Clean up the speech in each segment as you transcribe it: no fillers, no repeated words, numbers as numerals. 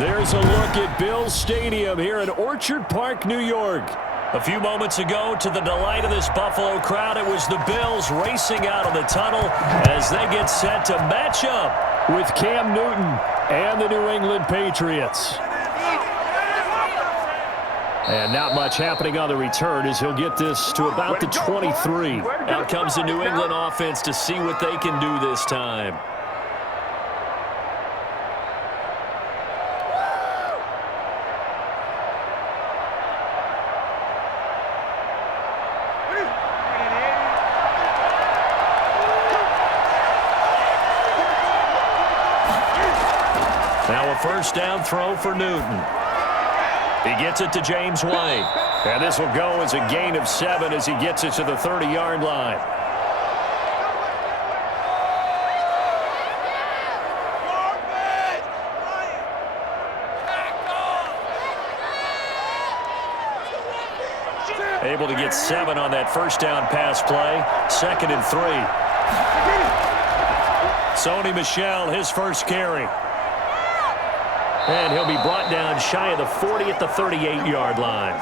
There's a look at Bills Stadium here in Orchard Park, New York. A few moments ago, to the delight of this Buffalo crowd, it was the Bills racing out of the tunnel as they get set to match up with Cam Newton and the New England Patriots. And not much happening on the return as he'll get this to about the 23. Out comes the New England offense to see what they can do this time. Now a first down throw for Newton. He gets it to James White. And this will go as a gain of 7 as he gets it to the 30-yard line. Able to get 7 on that first down pass play. 2nd and 3. Sony Michel, his first carry. And he'll be brought down shy of the 40 at the 38-yard line.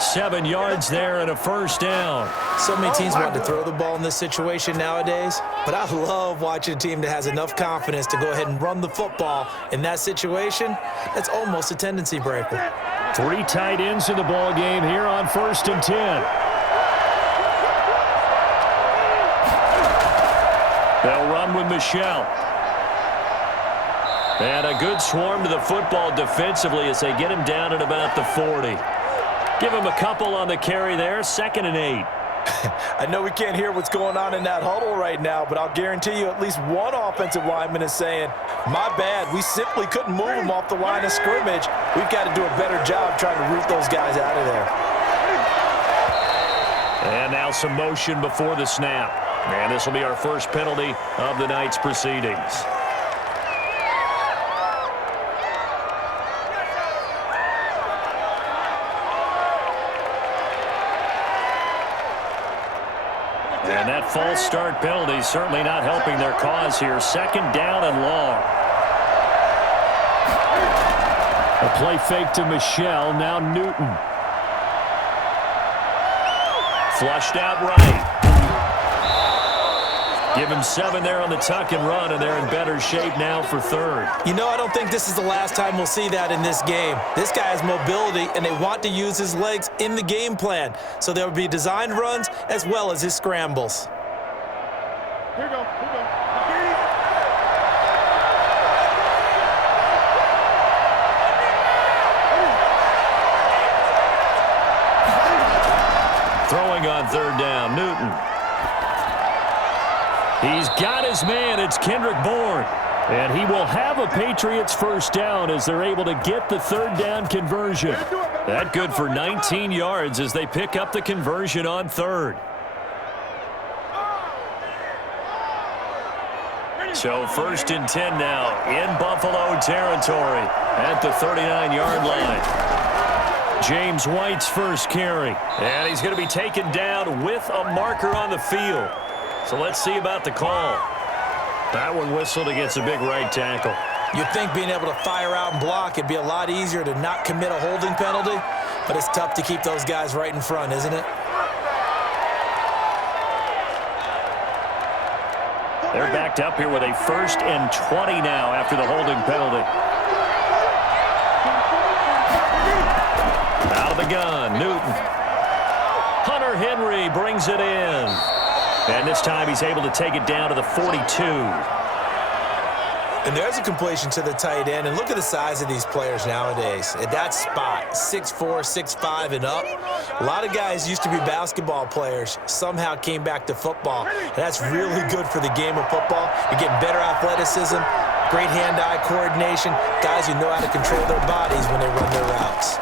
7 yards there and a first down. So many teams want to throw the ball in this situation nowadays, but I love watching a team that has enough confidence to go ahead and run the football. In that situation, that's almost a tendency breaker. 3 tight ends in the ball game here on 1st and 10. They'll run with Michel. And a good swarm to the football defensively as they get him down at about the 40. Give him a couple on the carry there. 2nd and 8. I know we can't hear what's going on in that huddle right now, but I'll guarantee you at least one offensive lineman is saying, my bad, we simply couldn't move him off the line of scrimmage. We've got to do a better job trying to root those guys out of there. And now some motion before the snap. And this will be our first penalty of the night's proceedings. And that false start penalty certainly not helping their cause here. 2nd down and long. A play fake to Michel. Now Newton. Flushed out right. Give him 7 there on the tuck and run, and they're in better shape now for 3rd. You know, I don't think this is the last time we'll see that in this game. This guy has mobility, and they want to use his legs in the game plan. So there will be designed runs as well as his scrambles. Here we go. Throwing on 3rd down, Newton. He's got his man. It's Kendrick Bourne. And he will have a Patriots first down as they're able to get the 3rd down conversion. That good for 19 yards as they pick up the conversion on 3rd. So 1st and 10 now in Buffalo territory at the 39-yard line. James White's first carry. And he's going to be taken down with a marker on the field. So let's see about the call. That one whistled against a big right tackle. You'd think being able to fire out and block, it'd be a lot easier to not commit a holding penalty, but it's tough to keep those guys right in front, isn't it? They're backed up here with a 1st and 20 now after the holding penalty. Out of the gun, Newton. Hunter Henry brings it in. And this time he's able to take it down to the 42. And there's a completion to the tight end. And look at the size of these players nowadays. At that spot, 6'4", 6'5", and up. A lot of guys used to be basketball players, somehow came back to football. And that's really good for the game of football. You're getting better athleticism, great hand-eye coordination, guys who know how to control their bodies when they run their routes.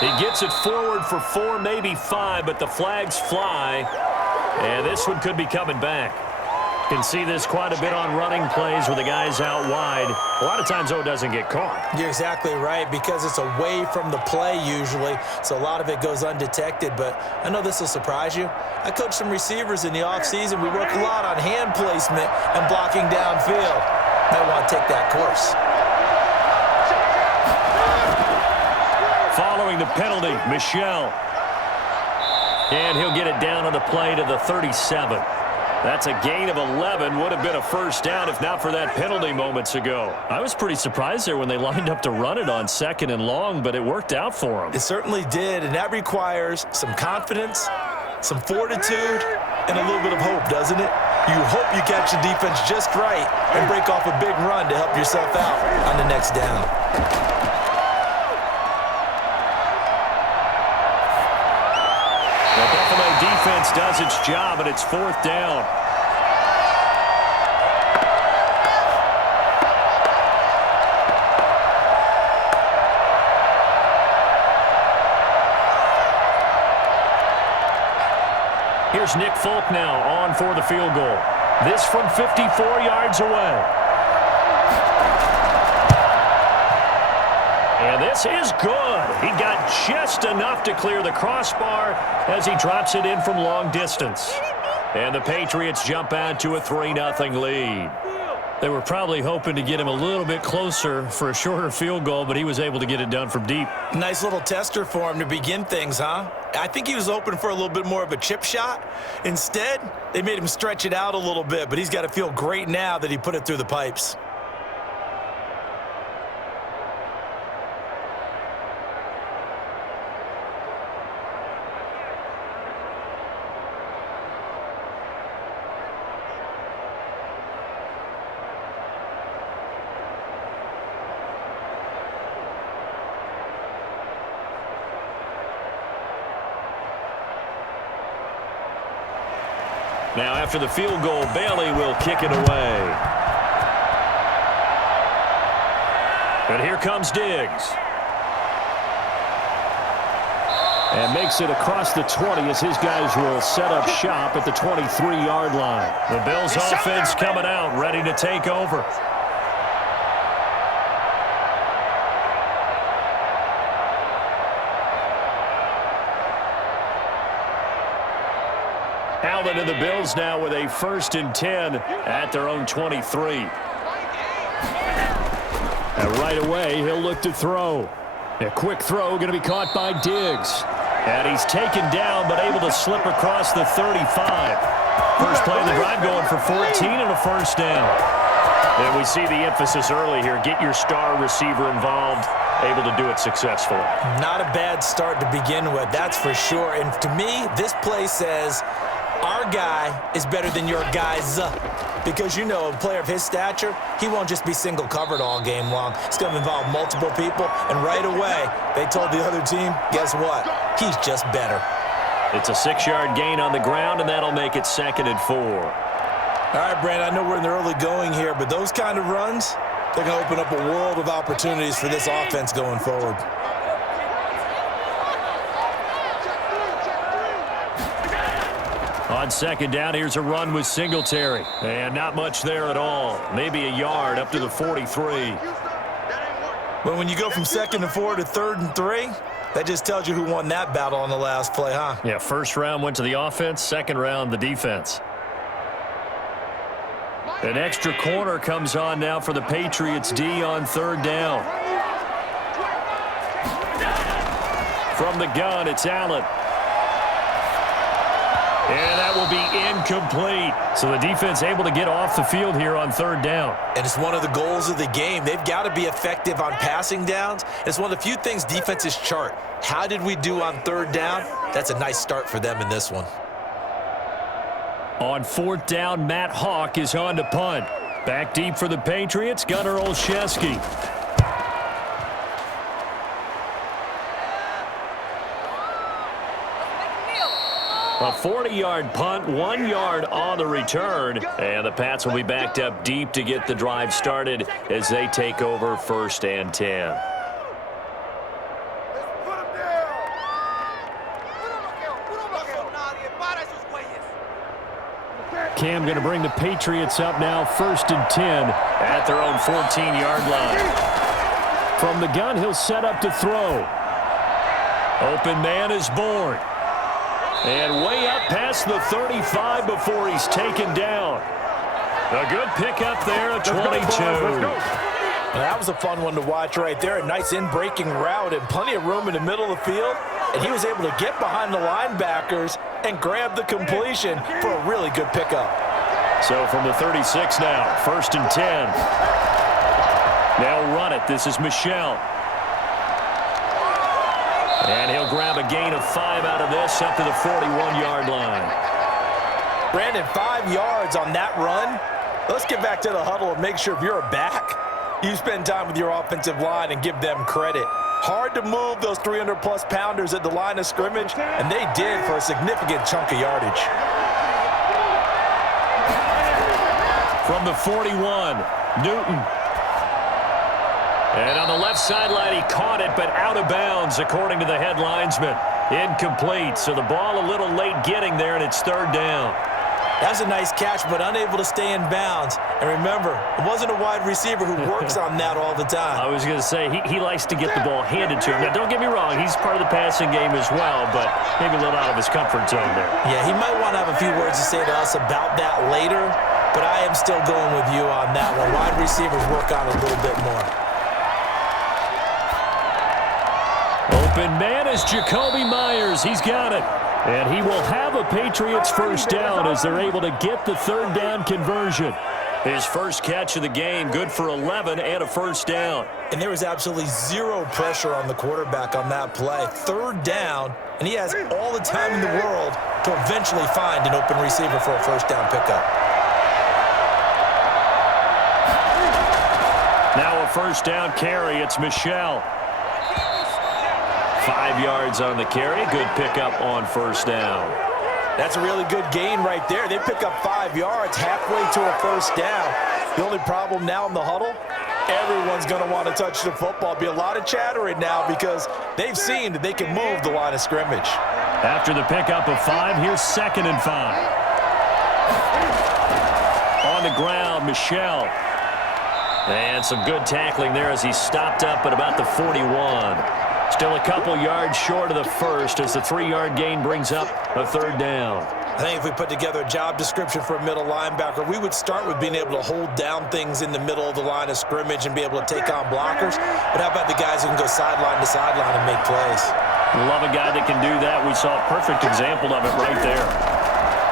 He gets it forward for 4, maybe 5, but the flags fly. And this one could be coming back. Can see this quite a bit on running plays with the guys out wide. A lot of times, though, it doesn't get caught. You're exactly right, because it's away from the play usually, so a lot of it goes undetected. But I know this will surprise you. I coach some receivers in the offseason. We work a lot on hand placement and blocking downfield. Might want to take that course. the penalty, Michel. And he'll get it down on the play to the 37. That's a gain of 11. Would have been a first down if not for that penalty moments ago. I was pretty surprised there when they lined up to run it on 2nd and long, but it worked out for them. It certainly did, and that requires some confidence, some fortitude, and a little bit of hope, doesn't it? You hope you catch the defense just right and break off a big run to help yourself out on the next down. The Buffalo defense does its job, and it's 4th down. Here's Nick Folk now on for the field goal. This from 54 yards away. And this is good. He got just enough to clear the crossbar as he drops it in from long distance. And the Patriots jump out to a 3-0 lead. They were probably hoping to get him a little bit closer for a shorter field goal, but he was able to get it done from deep. Nice little tester for him to begin things, huh? I think he was hoping for a little bit more of a chip shot. Instead, they made him stretch it out a little bit, but he's got to feel great now that he put it through the pipes. Now after the field goal, Bailey will kick it away. And here comes Diggs. And makes it across the 20 as his guys will set up shop at the 23-yard line. The Bills offense coming out, ready to take over. Allen and the Bills now with a 1st and 10 at their own 23. And right away, he'll look to throw. A quick throw going to be caught by Diggs. And he's taken down, but able to slip across the 35. First play of the drive going for 14 and a first down. And we see the emphasis early here. Get your star receiver involved, able to do it successfully. Not a bad start to begin with, that's for sure. And to me, this play says our guy is better than your guys. Because, you know, a player of his stature, he won't just be single covered all game long. It's going to involve multiple people. And right away, they told the other team, guess what? He's just better. It's a 6-yard gain on the ground, and that'll make it 2nd and 4. All right, Brand, I know we're in the early going here, but those kind of runs, they're going to open up a world of opportunities for this offense going forward. On 2nd down, here's a run with Singletary. And not much there at all. Maybe a yard up to the 43. But when you go from 2nd and 4 to 3rd and 3, that just tells you who won that battle on the last play, huh? Yeah, first round went to the offense, 2nd round the defense. An extra corner comes on now for the Patriots D on 3rd down. From the gun, it's Allen. And that will be incomplete. So the defense able to get off the field here on 3rd down. And it's one of the goals of the game. They've got to be effective on passing downs. It's one of the few things defenses chart. How did we do on 3rd down? That's a nice start for them in this one. On 4th down, Matt Hawk is on to punt. Back deep for the Patriots, Gunnar Olszewski. A 40-yard punt, 1 yard on the return. And the Pats will be backed up deep to get the drive started as they take over 1st and 10. Cam going to bring the Patriots up now, 1st and 10 at their own 14-yard line. From the gun, he'll set up to throw. Open man is born. And way up past the 35 before he's taken down. A good pickup there at 22. Well, that was a fun one to watch right there. A nice in-breaking route and plenty of room in the middle of the field. And he was able to get behind the linebackers and grab the completion for a really good pickup. So from the 36 now, 1st and 10. They'll run it. This is Michel. And he'll grab a gain of 5 out of this up to the 41-yard line. Brandon, 5 yards on that run. Let's get back to the huddle and make sure if you're a back, you spend time with your offensive line and give them credit. Hard to move those 300-plus pounders at the line of scrimmage, and they did for a significant chunk of yardage. From the 41, Newton. And on the left sideline, he caught it, but out of bounds, according to the head linesman. Incomplete, so the ball a little late getting there, and it's 3rd down. That's a nice catch, but unable to stay in bounds. And remember, it wasn't a wide receiver who works on that all the time. I was going to say, he likes to get the ball handed to him. Now, don't get me wrong, he's part of the passing game as well, but maybe a little out of his comfort zone there. Yeah, he might want to have a few words to say to us about that later, but I am still going with you on that one. Wide receivers work on it a little bit more. Open man is Jacoby Myers. He's got it. And he will have a Patriots 1st down as they're able to get the 3rd down conversion. His first catch of the game, good for 11 and a 1st down. And there was absolutely zero pressure on the quarterback on that play. 3rd down, and he has all the time in the world to eventually find an open receiver for a 1st down pickup. Now a 1st down carry. It's Michel. 5 yards on the carry. Good pickup on 1st down. That's a really good gain right there. They pick up 5 yards halfway to a 1st down. The only problem now in the huddle, everyone's going to want to touch the football. Be a lot of chattering now because they've seen that they can move the line of scrimmage. After the pickup of 5, here's 2nd and 5. On the ground, Michel. And some good tackling there as he stopped up at about the 41. Still a couple yards short of the 1st as the 3-yard gain brings up a 3rd down. I think if we put together a job description for a middle linebacker, we would start with being able to hold down things in the middle of the line of scrimmage and be able to take on blockers. But how about the guys who can go sideline to sideline and make plays? Love a guy that can do that. We saw a perfect example of it right there.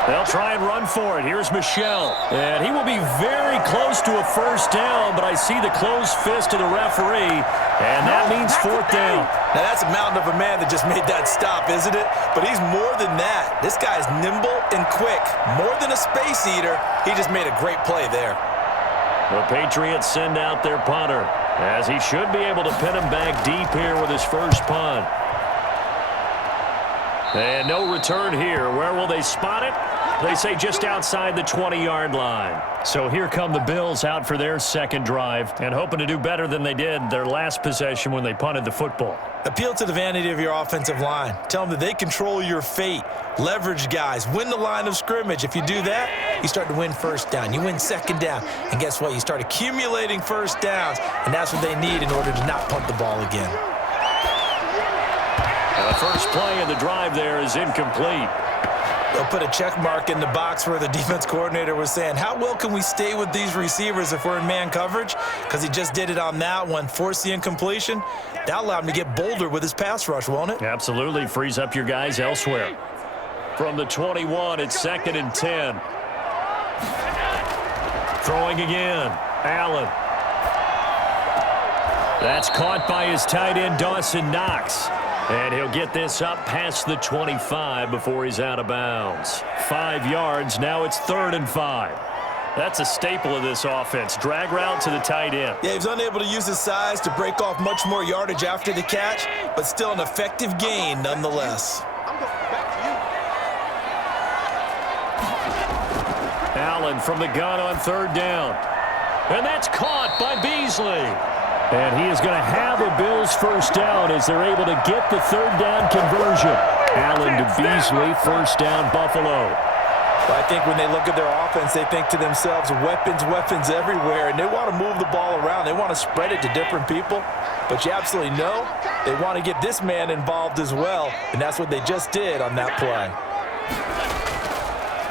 They'll try and run for it. Here's Michel. And he will be very close to a 1st down, but I see the closed fist of the referee, and that means 4th down. Now, that's a mountain of a man that just made that stop, isn't it? But he's more than that. This guy's nimble and quick. More than a space eater, he just made a great play there. The Patriots send out their punter, as he should be able to pin him back deep here with his first punt. And no return here. Where will they spot it? They say just outside the 20-yard line. So here come the Bills out for their 2nd drive and hoping to do better than they did their last possession when they punted the football. Appeal to the vanity of your offensive line. Tell them that they control your fate. Leverage guys. Win the line of scrimmage. If you do that, you start to win 1st down. You win 2nd down. And guess what? You start accumulating 1st downs, and that's what they need in order to not punt the ball again. The first play of the drive there is incomplete. They'll put a check mark in the box where the defense coordinator was saying, how well can we stay with these receivers if we're in man coverage? Because he just did it on that one, forced the incompletion. That allowed him to get bolder with his pass rush, won't it? Absolutely. Frees up your guys elsewhere. From the 21, it's 2nd and 10. Throwing again. Allen. That's caught by his tight end, Dawson Knox. And he'll get this up past the 25 before he's out of bounds. 5 yards. Now it's 3rd and 5. That's a staple of this offense. Drag route to the tight end. Yeah, he was unable to use his size to break off much more yardage after the catch, but still an effective gain nonetheless. Allen from the gun on 3rd down. And that's caught by Beasley. And he is going to have a Bills 1st down as they're able to get the 3rd down conversion. Allen to Beasley, 1st down, Buffalo. Well, I think when they look at their offense, they think to themselves, weapons, weapons everywhere, and they want to move the ball around. They want to spread it to different people. But you absolutely know they want to get this man involved as well, and that's what they just did on that play.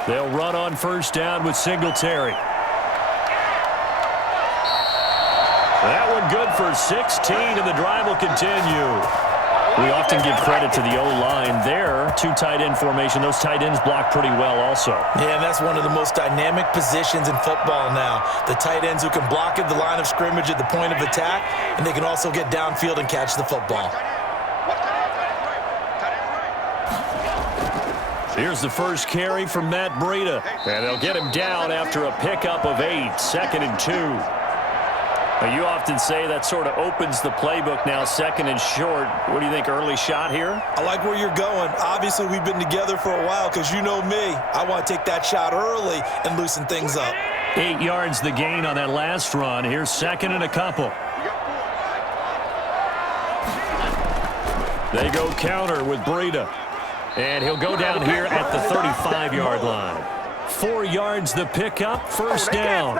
They'll run on 1st down with Singletary. That one good for 16, and the drive will continue. We often give credit to the O-line there. Two tight end formation. Those tight ends block pretty well also. Yeah, and that's one of the most dynamic positions in football now. The tight ends who can block at the line of scrimmage at the point of attack, and they can also get downfield and catch the football. Here's the first carry from Matt Breida. And they'll get him down after a pickup of 8, 2nd and 2. Now, you often say that sort of opens the playbook now, 2nd and short. What do you think, early shot here? I like where you're going. Obviously, we've been together for a while because you know me. I want to take that shot early and loosen things up. 8 yards the gain on that last run. Here's 2nd and a couple. They go counter with Breida. And he'll go down here at the 35-yard line. 4 yards the pickup, first down.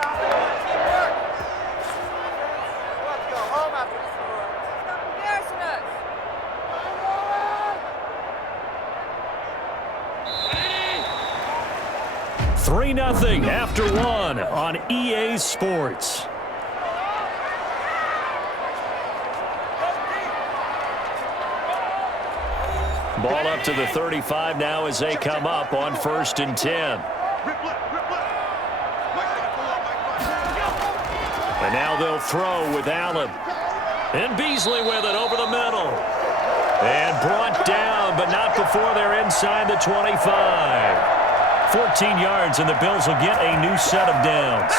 Three 3-0 after one on EA Sports. Ball up to the 35 now as they come up on 1st and 10. And now they'll throw with Allen. And Beasley with it over the middle. And brought down, but not before they're inside the 25. 14 yards, and the Bills will get a new set of downs.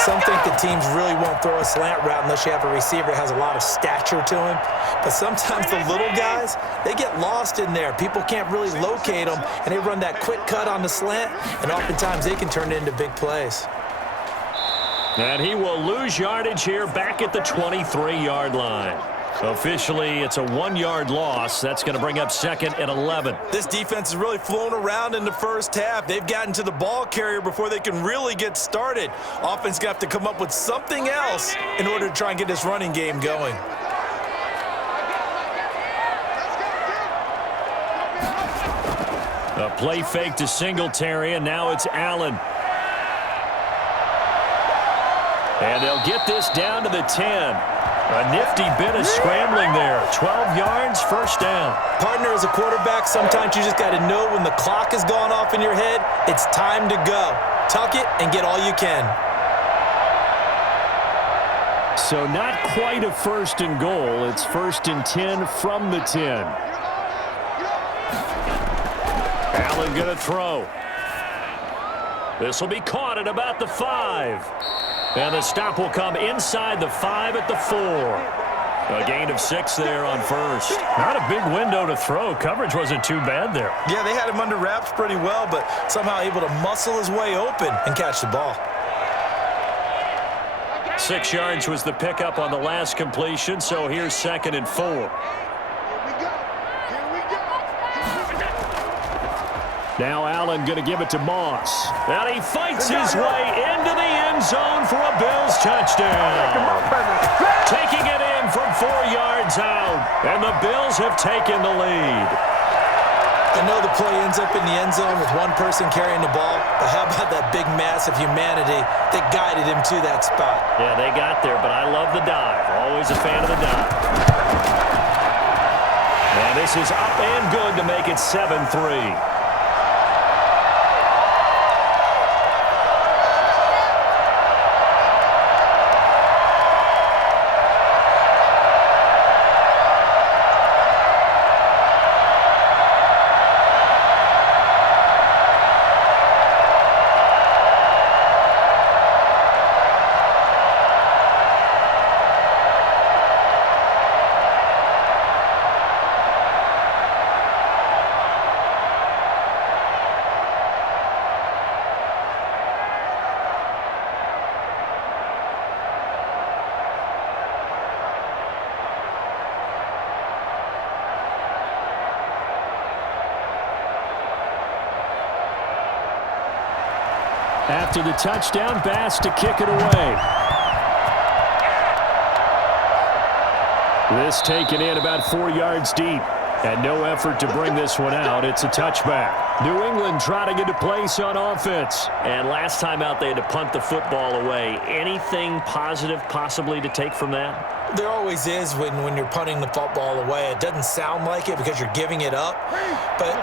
Some think the teams really won't throw a slant route unless you have a receiver that has a lot of stature to him. But sometimes the little guys, they get lost in there. People can't really locate them, and they run that quick cut on the slant, and oftentimes they can turn it into big plays. And he will lose yardage here back at the 23-yard line. Officially, it's a 1-yard loss. That's going to bring up 2nd and 11. This defense is really flown around in the first half. They've gotten to the ball carrier before they can really get started. Offense going to have to come up with something else in order to try and get this running game going. A play fake to Singletary, and now it's Allen. And they'll get this down to the 10. A nifty bit of scrambling there. 12 yards, first down. Partner, as a quarterback, sometimes you just got to know when the clock has gone off in your head, it's time to go. Tuck it and get all you can. So not quite a 1st and goal. It's 1st and 10 from the 10. Allen going to throw. This will be caught at about the 5. And the stop will come inside the 5 at the 4. A gain of 6 there on 1st. Not a big window to throw. Coverage wasn't too bad there. Yeah, they had him under wraps pretty well, but somehow able to muscle his way open and catch the ball. 6 yards was the pickup on the last completion, so here's 2nd and 4. Now Allen going to give it to Moss. And he fights his way into the end zone for a Bills touchdown. Taking it in from 4 yards out. And the Bills have taken the lead. I know the play ends up in the end zone with one person carrying the ball, but how about that big mass of humanity that guided him to that spot? Yeah, they got there, but I love the dive. Always a fan of the dive. And this is up and good to make it 7-3. After the touchdown, Bass to kick it away. This taken in about 4 yards deep. And no effort to bring this one out. It's a touchback. New England trying to get to place on offense. And last time out, they had to punt the football away. Anything positive possibly to take from that? There always is when you're punting the football away. It doesn't sound like it because you're giving it up, but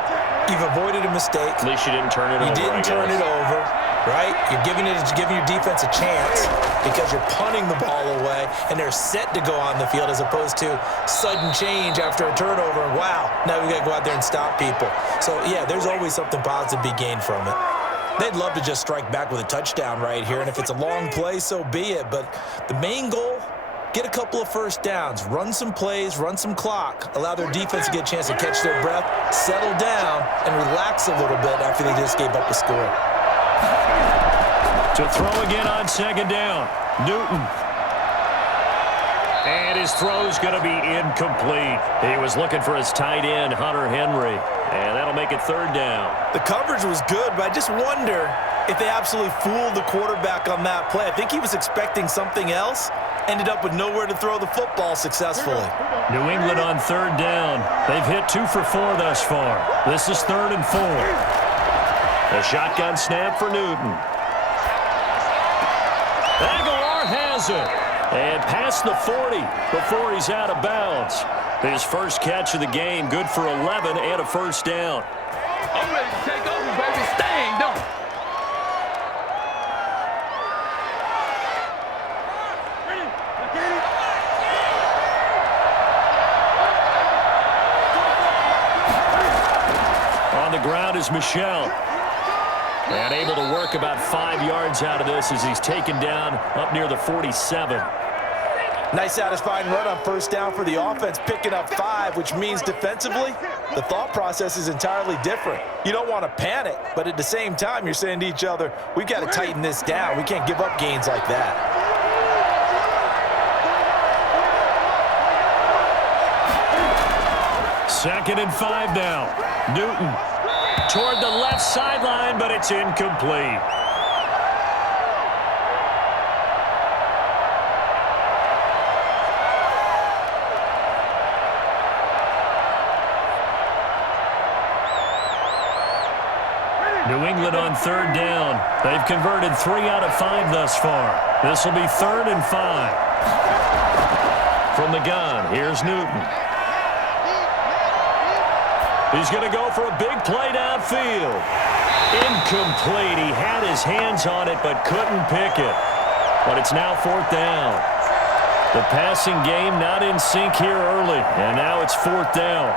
you've avoided a mistake. At least you didn't turn it over. You didn't turn it over, right? You're giving your defense a chance because you're punting the ball away, and they're set to go on the field as opposed to sudden change after a turnover. And wow, now we got to go out there and stop people. So, yeah, there's always something positive to be gained from it. They'd love to just strike back with a touchdown right here, and if it's a long play, so be it. But the main goal, get a couple of first downs, run some plays, run some clock, allow their defense to get a chance to catch their breath, settle down, and relax a little bit after they just gave up a score. To throw again on second down, Newton. And his throw's going to be incomplete. He was looking for his tight end, Hunter Henry, and that'll make it third down. The coverage was good, but I just wonder if they absolutely fooled the quarterback on that play. I think he was expecting something else. Ended up with nowhere to throw the football successfully. New England on third down. They've hit 2 for 4 thus far. This is 3rd and 4. A shotgun snap for Newton. Aguilar has it. And past the 40 before he's out of bounds. His first catch of the game, good for 11 and a first down. I'm ready to take over, baby. Staying, don't. On the ground is Michel. And able to work about 5 yards out of this as he's taken down up near the 47. Nice satisfying run on first down for the offense, picking up 5, which means defensively, the thought process is entirely different. You don't want to panic, but at the same time, you're saying to each other, we've got to tighten this down. We can't give up gains like that. Second and 5 now. Newton toward the left sideline, but it's incomplete. New England on third down. They've converted 3 out of 5 thus far. This will be 3rd and 5. From the gun, here's Newton. He's going to go for a big play downfield. Incomplete. He had his hands on it but couldn't pick it. But it's now 4th down. The passing game not in sync here early, and now it's 4th down.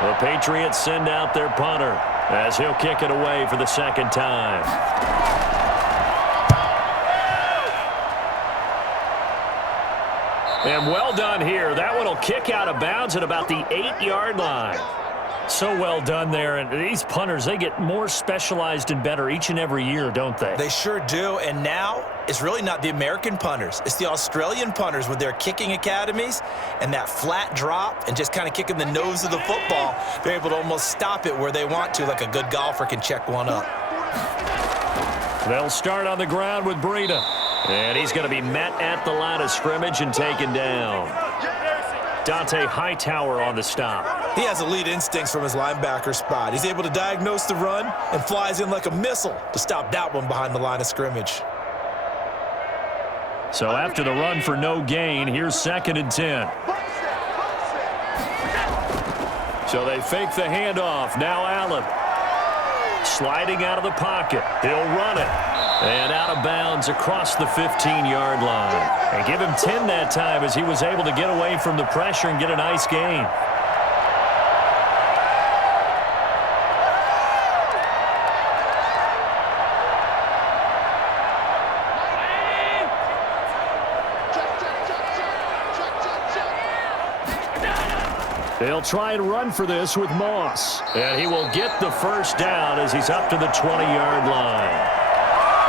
The Patriots send out their punter as he'll kick it away for the second time. And well done here. That one will kick out of bounds at about the 8-yard line. So well done there. And these punters, they get more specialized and better each and every year, don't they? They sure do. And now it's really not the American punters. It's the Australian punters with their kicking academies and that flat drop and just kind of kicking the nose of the football. They're able to almost stop it where they want to, like a good golfer can check one up. They'll start on the ground with Breida. And he's going to be met at the line of scrimmage and taken down. Dante Hightower on the stop. He has elite instincts from his linebacker spot. He's able to diagnose the run and flies in like a missile to stop that one behind the line of scrimmage. So after the run for no gain, here's 2nd and 10. So they fake the handoff. Now Allen. Sliding out of the pocket. He'll run it. And out of bounds across the 15-yard line. And give him 10 that time as he was able to get away from the pressure and get a nice gain. They'll try and run for this with Moss. And he will get the first down as he's up to the 20-yard line.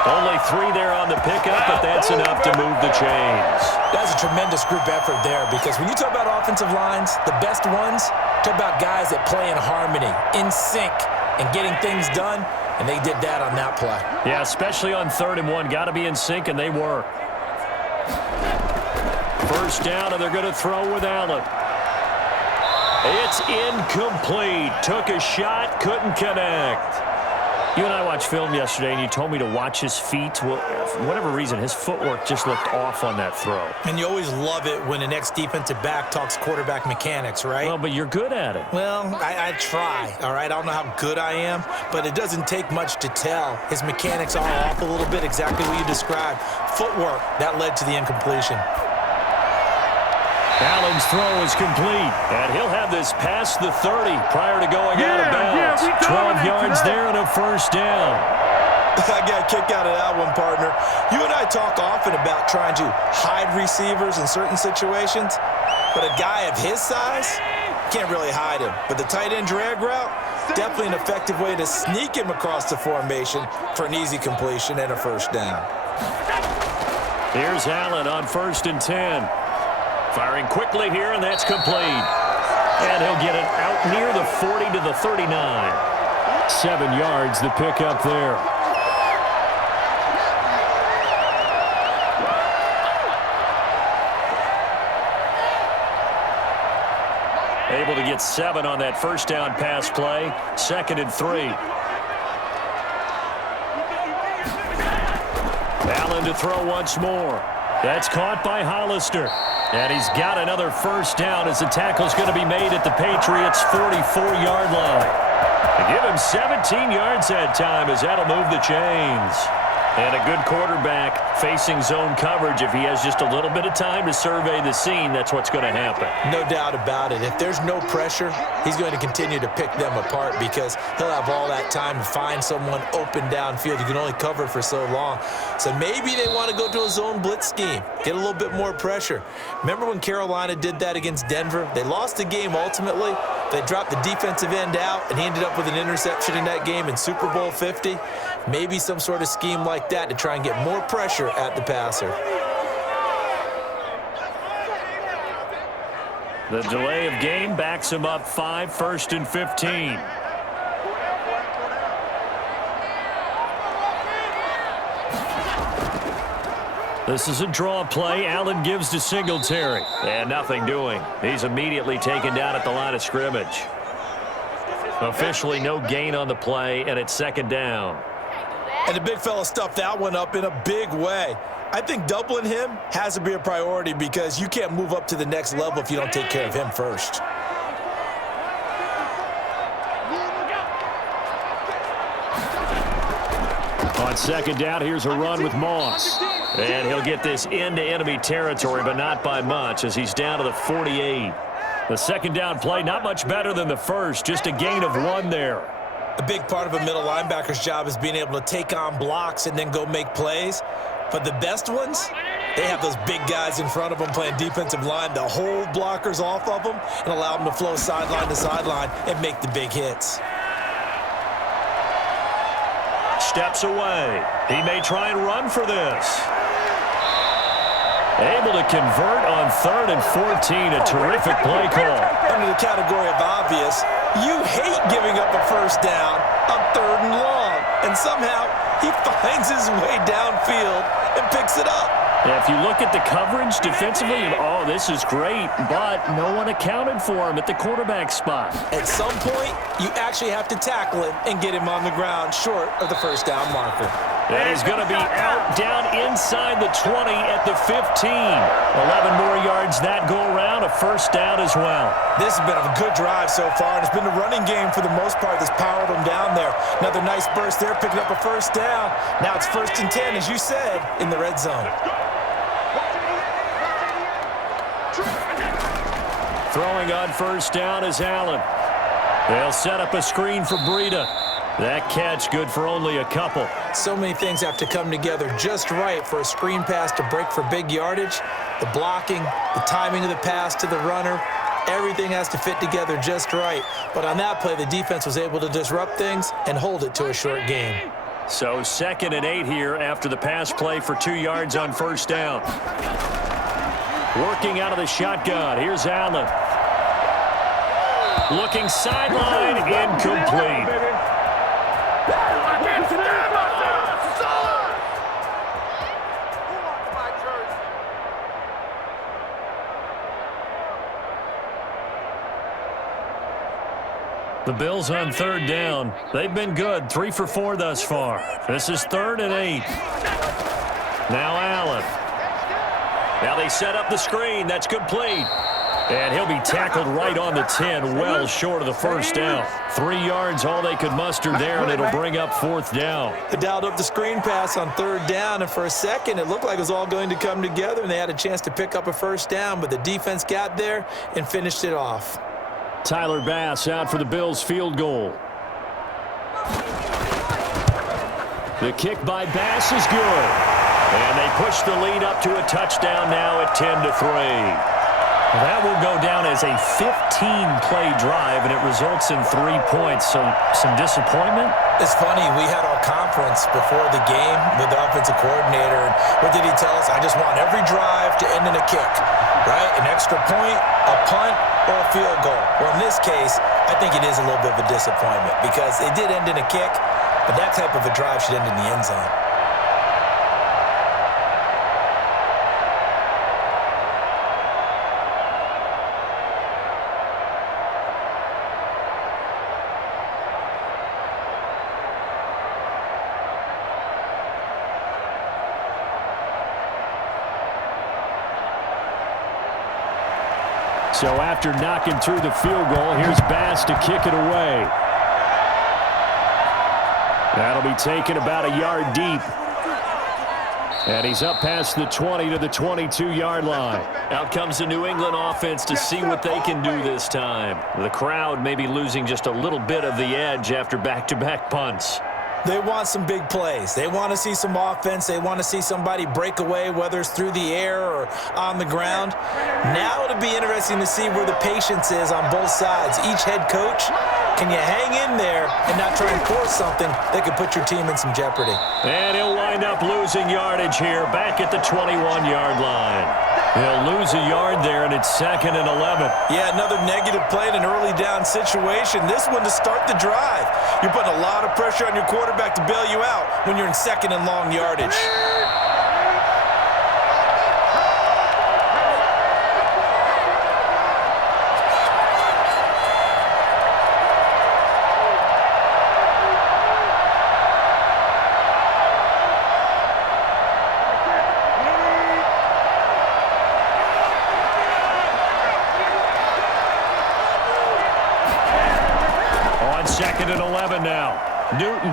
Only 3 there on the pickup, but that's enough to move the chains. That's a tremendous group effort there because when you talk about offensive lines, the best ones, talk about guys that play in harmony, in sync, and getting things done, and they did that on that play. Yeah, especially on 3rd and 1. Got to be in sync, and they were. First down, and they're going to throw with Allen. It's incomplete. Took a shot, couldn't connect. You and I watched film yesterday, and you told me to watch his feet. Well, for whatever reason, his footwork just looked off on that throw. And you always love it when an ex-defensive back talks quarterback mechanics, right? Well, but you're good at it. Well, I try, all right? I don't know how good I am, but it doesn't take much to tell. His mechanics are off a little bit, exactly what you described. Footwork, that led to the incompletion. Allen's throw is complete, and he'll have this past the 30 prior to going out of bounds. 12 yards there and a first down. I got a kick out of that one, partner. You and I talk often about trying to hide receivers in certain situations, but a guy of his size can't really hide him. But the tight end drag route, definitely an effective way to sneak him across the formation for an easy completion and a first down. Here's Allen on 1st and 10. Firing quickly here, and that's complete. And he'll get it out near the 40 to the 39. 7 yards the pickup there. Able to get 7 on that first down pass play. 2nd and 3. Allen to throw once more. That's caught by Hollister. And he's got another first down as the tackle's going to be made at the Patriots' 44-yard line. They give him 17 yards that time as that'll move the chains. And a good quarterback facing zone coverage. If he has just a little bit of time to survey the scene, that's what's going to happen. No doubt about it. If there's no pressure, he's going to continue to pick them apart because he'll have all that time to find someone open downfield. You can only cover for so long. So maybe they want to go to a zone blitz scheme, get a little bit more pressure. Remember when Carolina did that against Denver? They lost the game ultimately. They dropped the defensive end out, and he ended up with an interception in that game in Super Bowl 50. Maybe some sort of scheme like that to try and get more pressure at the passer. The delay of game backs him up 5, 1st and 15. This is a draw play. Allen gives to Singletary. And nothing doing. He's immediately taken down at the line of scrimmage. Officially no gain on the play, and it's 2nd down. And the big fella stuffed that one up in a big way. I think doubling him has to be a priority because you can't move up to the next level if you don't take care of him first. On 2nd down, here's a run with Moss. And he'll get this into enemy territory, but not by much as he's down to the 48. The 2nd down play, not much better than the first, just a gain of 1 there. A big part of a middle linebacker's job is being able to take on blocks and then go make plays. But the best ones, they have those big guys in front of them playing defensive line to hold blockers off of them and allow them to flow sideline to sideline and make the big hits. Steps away. He may try and run for this. Able to convert on 3rd and 14. A terrific play call. Under the category of obvious, you hate giving up a first down on 3rd and long. And somehow he finds his way downfield and picks it up. Yeah, if you look at the coverage defensively, oh, this is great, but no one accounted for him at the quarterback spot. At some point, you actually have to tackle him and get him on the ground short of the first down marker. And he's going to be out down inside the 20 at the 15. 11 more yards that go around, a first down as well. This has been a good drive so far, and it's been the running game for the most part that's powered them down there. Another nice burst there, picking up a first down. Now it's 1st and 10, as you said, in the red zone. Throwing on first down is Allen. They'll set up a screen for Breida. That catch good for only a couple. So many things have to come together just right for a screen pass to break for big yardage. The blocking, the timing of the pass to the runner, everything has to fit together just right. But on that play, the defense was able to disrupt things and hold it to a short game. So 2nd and 8 here after the pass play for 2 yards on first down. Working out of the shotgun. Here's Allen. Looking sideline, incomplete. The Bills on third down. They've been good, 3 for 4 thus far. This is 3rd and 8. Now Allen. Now they set up the screen. That's complete. And he'll be tackled right on the 10, well short of the first down. 3 yards, all they could muster there, and it'll bring up 4th down. They dialed up the screen pass on 3rd down, and for a second, it looked like it was all going to come together, and they had a chance to pick up a first down, but the defense got there and finished it off. Tyler Bass out for the Bills field goal. The kick by Bass is good. And they push the lead up to a touchdown now at 10-3. That will go down as a 15-play drive, and it results in 3 points. So some disappointment? It's funny. We had our conference before the game with the offensive coordinator. And what did he tell us? I just want every drive to end in a kick, right? An extra point, a punt, or a field goal. Well, in this case, I think it is a little bit of a disappointment because it did end in a kick, but that type of a drive should end in the end zone. So after knocking through the field goal, here's Bass to kick it away. That'll be taken about a yard deep. And he's up past the 20 to the 22-yard line. Out comes the New England offense to see what they can do this time. The crowd may be losing just a little bit of the edge after back-to-back punts. They want some big plays. They want to see some offense. They want to see somebody break away, whether it's through the air or on the ground. Now it'll be interesting to see where the patience is on both sides. Each head coach, can you hang in there and not try and force something that could put your team in some jeopardy? And he'll wind up losing yardage here back at the 21-yard line. He'll lose a yard there, and it's 2nd and 11. Yeah, another negative play in an early down situation. This one to start the drive. You're putting a lot of pressure on your quarterback to bail you out when you're in 2nd and long yardage. On 2nd and 11 now. Newton.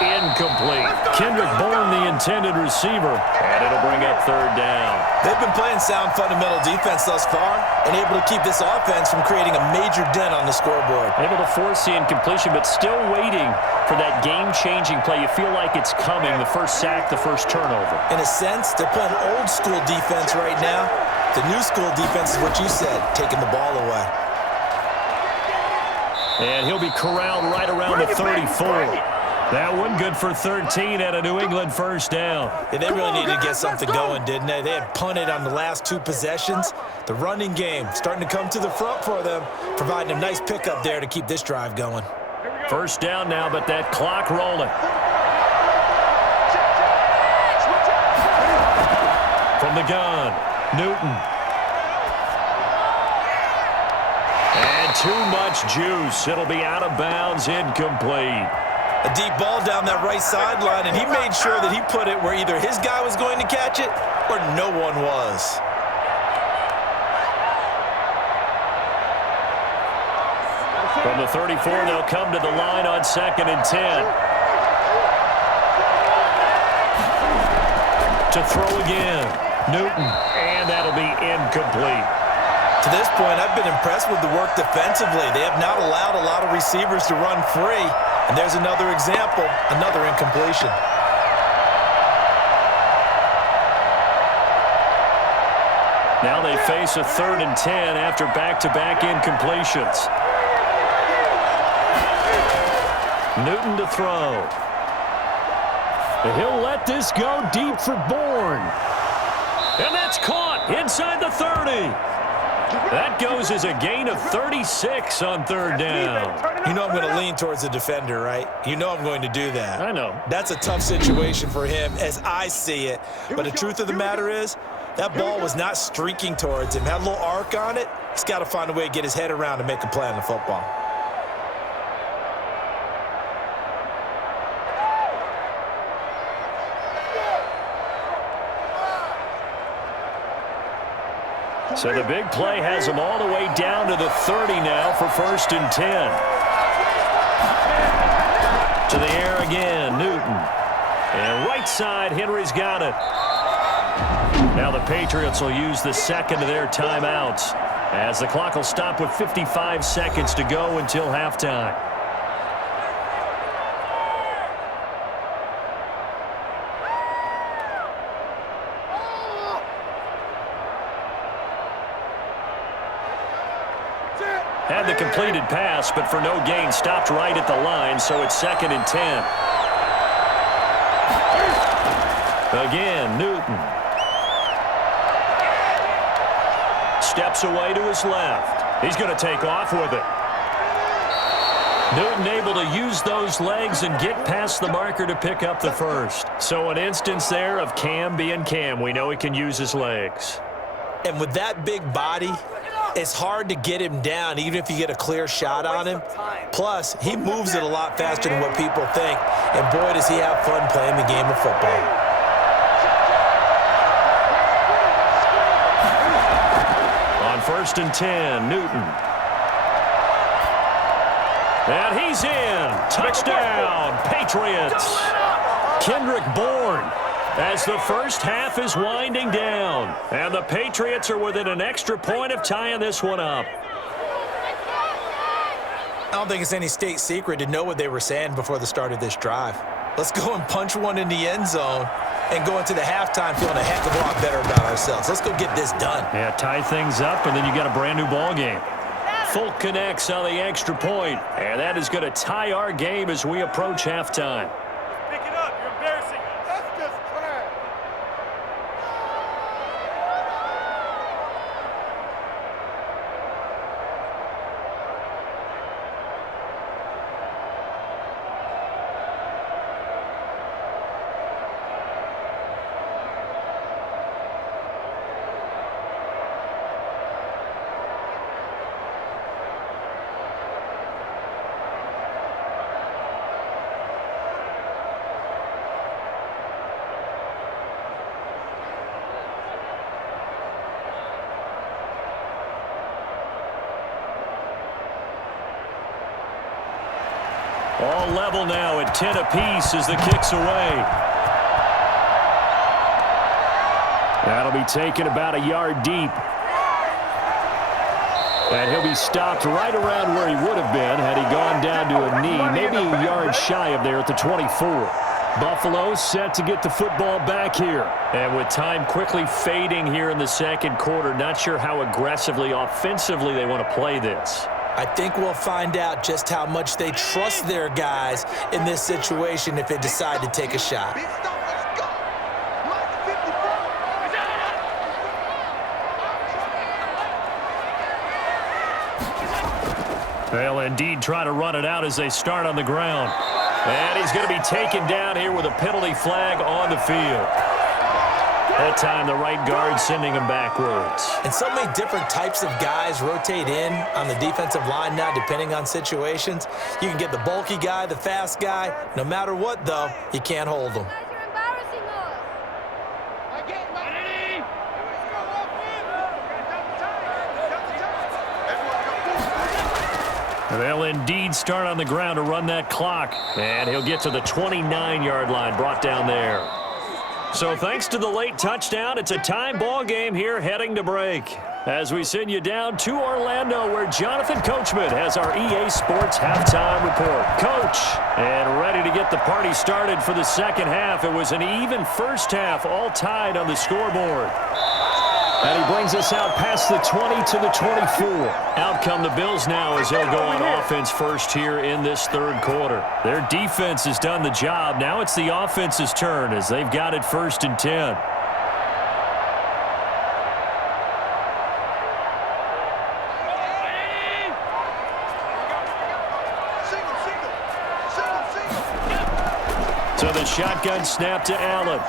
Incomplete. Kendrick Bourne, the intended receiver, and it'll bring up 3rd down. They've been playing sound fundamental defense thus far and able to keep this offense from creating a major dent on the scoreboard. Able to force the incompletion, but still waiting for that game-changing play. You feel like it's coming, the first sack, the first turnover. In a sense, they're playing old-school defense right now. The new-school defense is what you said, taking the ball away. And he'll be corralled right around the 34. That one good for 13 and a New England first down. Yeah, they really needed to get something going, didn't they? They had punted on the last 2 possessions. The running game starting to come to the front for them, providing a nice pickup there to keep this drive going. First down now, but that clock rolling. From the gun, Newton. And too much juice. It'll be out of bounds, incomplete. A deep ball down that right sideline, and he made sure that he put it where either his guy was going to catch it or no one was. From the 34, they'll come to the line on 2nd and 10. To throw again, Newton, and that'll be incomplete. To this point, I've been impressed with the work defensively. They have not allowed a lot of receivers to run free. And there's another example, another incompletion. Now they face a 3rd and 10 after back-to-back incompletions. Newton to throw. He'll let this go deep for Bourne. And that's caught inside the 30. That goes as a gain of 36 on 3rd down. You know I'm going to lean towards the defender, right? You know I'm going to do that. I know. That's a tough situation for him as I see it. But the truth of the matter is, That ball was not streaking towards him. Had a little arc on it. He's got to find a way to get his head around and make a play on the football. So the big play has him all the way down to the 30 now for 1st and 10. To the air again, Newton. And right side, Henry's got it. Now the Patriots will use the second of their timeouts as the clock will stop with 55 seconds to go until halftime. Had the completed pass, but for no gain, stopped right at the line, so it's 2nd and 10. Again, Newton. Steps away to his left. He's going to take off with it. Newton able to use those legs and get past the marker to pick up the first. So an instance there of Cam being Cam. We know he can use his legs. And with that big body, it's hard to get him down, even if you get a clear shot on him. Plus, he moves it a lot faster than what people think. And boy, does he have fun playing the game of football. On 1st and 10, Newton. And he's in. Touchdown, Patriots. Kendrick Bourne. As the first half is winding down. And the Patriots are within an extra point of tying this one up. I don't think it's any state secret to know what they were saying before the start of this drive. Let's go and punch one in the end zone and go into the halftime feeling a heck of a lot better about ourselves. Let's go get this done. Yeah, tie things up, and then you got a brand new ball game. Folk connects on the extra point, and that is going to tie our game as we approach halftime. Pick it up. You're embarrassing us. That's just trash. All level now at 10 apiece as the kick's away. That'll be taken about a yard deep. And he'll be stopped right around where he would have been had he gone down to a knee, maybe a yard shy of there at the 24. Buffalo set to get the football back here. And with time quickly fading here in the second quarter, not sure how aggressively, offensively they want to play this. I think we'll find out just how much they trust their guys in this situation if they decide to take a shot. They'll indeed try to run it out as they start on the ground. And he's going to be taken down here with a penalty flag on the field. That time, the right guard sending him backwards. And so many different types of guys rotate in on the defensive line now, depending on situations. You can get the bulky guy, the fast guy. No matter what, though, you can't hold them. They'll indeed start on the ground to run that clock. And he'll get to the 29-yard line, brought down there. So thanks to the late touchdown, it's a time ball game here heading to break. As we send you down to Orlando, where Jonathan Coachman has our EA Sports halftime report. Coach, and ready to get the party started for the second half. It was an even first half, all tied on the scoreboard. And he brings us out past the 20 to the 24. Out come the Bills now as they'll go on offense first here in this third quarter. Their defense has done the job. Now it's the offense's turn as they've got it 1st and 10. So the shotgun snap to Allen.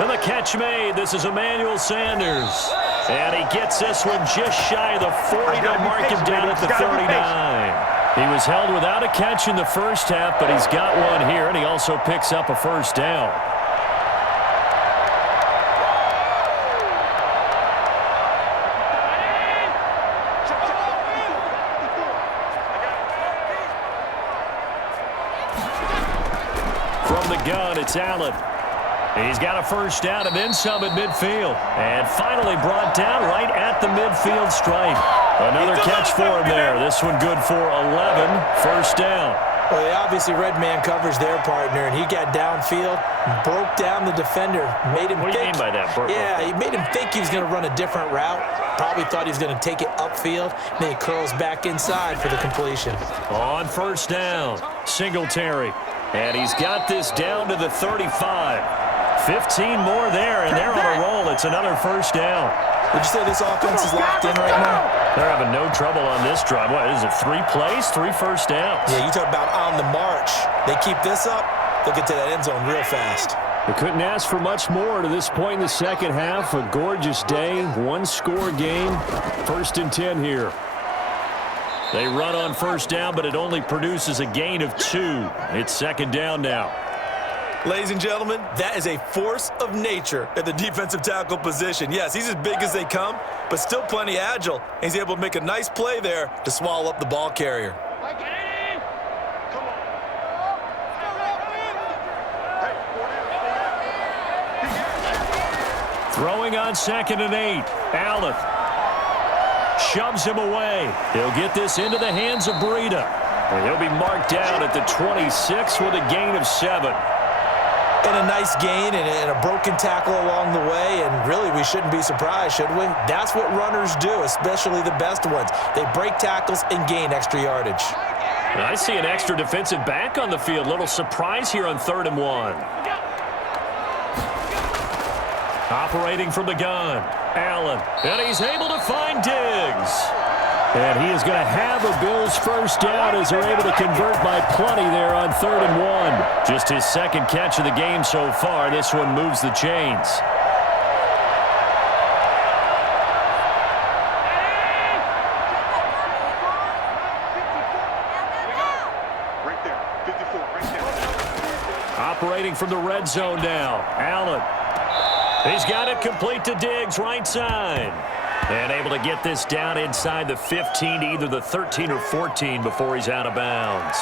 And the catch made. This is Emmanuel Sanders. And he gets this one just shy of the 40 to mark him down at the 39. He was held without a catch in the first half, but he's got one here, and he also picks up a first down. From the gun, it's Allen. He's got a first down and then some at midfield. And finally brought down right at the midfield stripe. Another catch for him there. This one good for 11. First down. Well, they obviously read man coverage their partner, and he got downfield, broke down the defender, made him What do you mean by that? Yeah, he made him think he was going to run a different route. Probably thought he was going to take it upfield. Then he curls back inside for the completion. On first down, Singletary. And he's got this down to the 35. 15 more there, and they're on a roll. It's another first down. Would you say this offense is locked in right now? They're having no trouble on this drive. What is it, 3 plays, 3 first downs? Yeah, you talk about on the march. They keep this up, they'll get to that end zone real fast. They couldn't ask for much more to this point in the second half. A gorgeous day, one-score game. 1st and 10 here. They run on first down, but it only produces a gain of 2. It's 2nd down now. Ladies and gentlemen, that is a force of nature at the defensive tackle position. Yes, he's as big as they come, but still plenty agile. He's able to make a nice play there to swallow up the ball carrier. Throwing on 2nd and 8. Allen shoves him away. He'll get this into the hands of Breida. And he'll be marked down at the 26 with a gain of 7. And a nice gain and a broken tackle along the way, and really we shouldn't be surprised, should we? That's what runners do, especially the best ones. They break tackles and gain extra yardage. I see an extra defensive back on the field. Little surprise here on 3rd and 1. Operating from the gun, Allen, and he's able to find Diggs. And he is going to have a Bills first down as they're able to convert by plenty there on 3rd and 1. Just his 2nd catch of the game so far. This one moves the chains. Operating from the red zone now, Allen. He's got it complete to Diggs, right side. And able to get this down inside the 15 to either the 13 or 14 before he's out of bounds.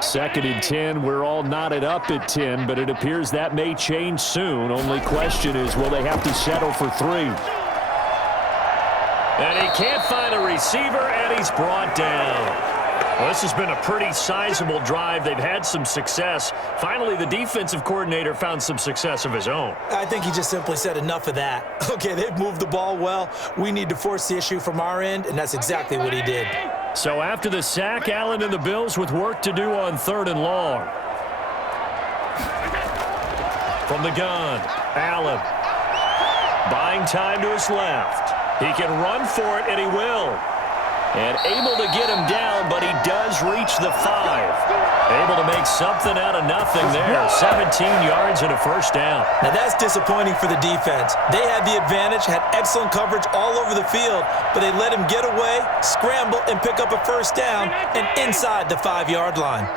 Second and 10, we're all knotted up at 10, but it appears that may change soon. Only question is, will they have to settle for 3? And he can't find a receiver, and he's brought down. Well, this has been a pretty sizable drive. They've had some success. Finally, the defensive coordinator found some success of his own. I think he just simply said enough of that. Okay, they've moved the ball well. We need to force the issue from our end, and that's exactly what he did. So after the sack, Allen and the Bills with work to do on 3rd and long. From the gun, Allen. Buying time to his left. He can run for it, and he will. And able to get him down, but he does reach the 5. Able to make something out of nothing there. 17 yards and a first down. Now that's disappointing for the defense. They had the advantage, had excellent coverage all over the field, but they let him get away, scramble, and pick up a first down, and inside the 5-yard line.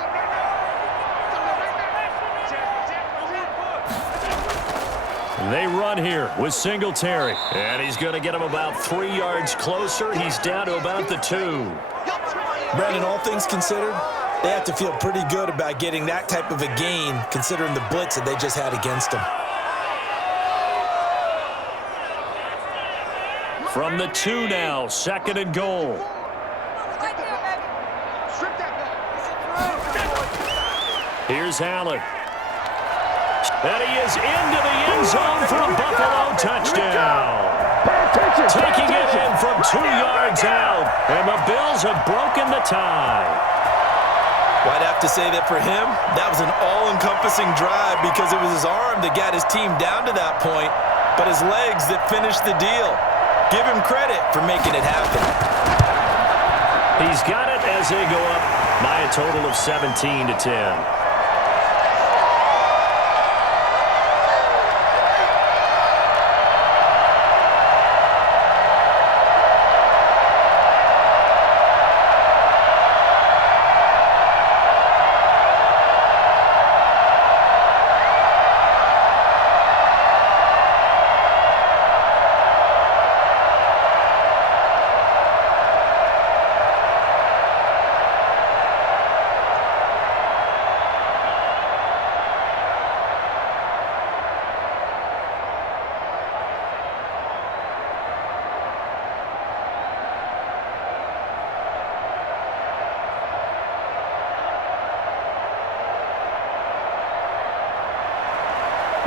They run here with Singletary. And he's going to get him about 3 yards closer. He's down to about the 2. Brandon, all things considered, they have to feel pretty good about getting that type of a gain, considering the blitz that they just had against them. From the 2 now, 2nd and goal. Here's Allen. And he is into the end zone for a Buffalo touchdown. Taking it in from 2 yards out. And the Bills have broken the tie. Well, I'd have to say that for him, that was an all-encompassing drive because it was his arm that got his team down to that point, but his legs that finished the deal. Give him credit for making it happen. He's got it as they go up by a total of 17-10.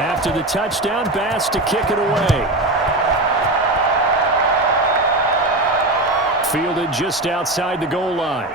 After the touchdown, Bass to kick it away. Fielded just outside the goal line.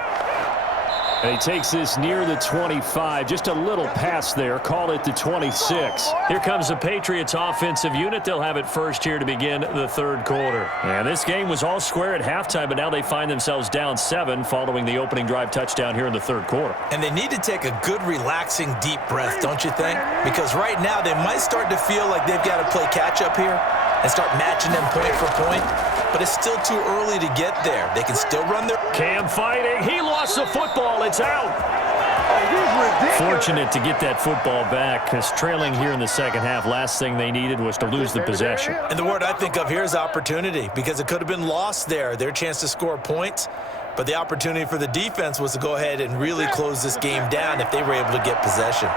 And he takes this near the 25. Just a little pass there. Call it the 26. Here comes the Patriots offensive unit. They'll have it first here to begin the third quarter. And this game was all square at halftime, but now they find themselves down 7 following the opening drive touchdown here in the third quarter. And they need to take a good, relaxing, deep breath, don't you think? Because right now they might start to feel like they've got to play catch-up here and start matching them point for point. But it's still too early to get there. They can still run their... Cam fighting. He lost the football. It's out. Fortunate to get that football back because trailing here in the second half, last thing they needed was to lose the possession. And the word I think of here is opportunity because it could have been lost there. Their chance to score points. But the opportunity for the defense was to go ahead and really close this game down if they were able to get possession.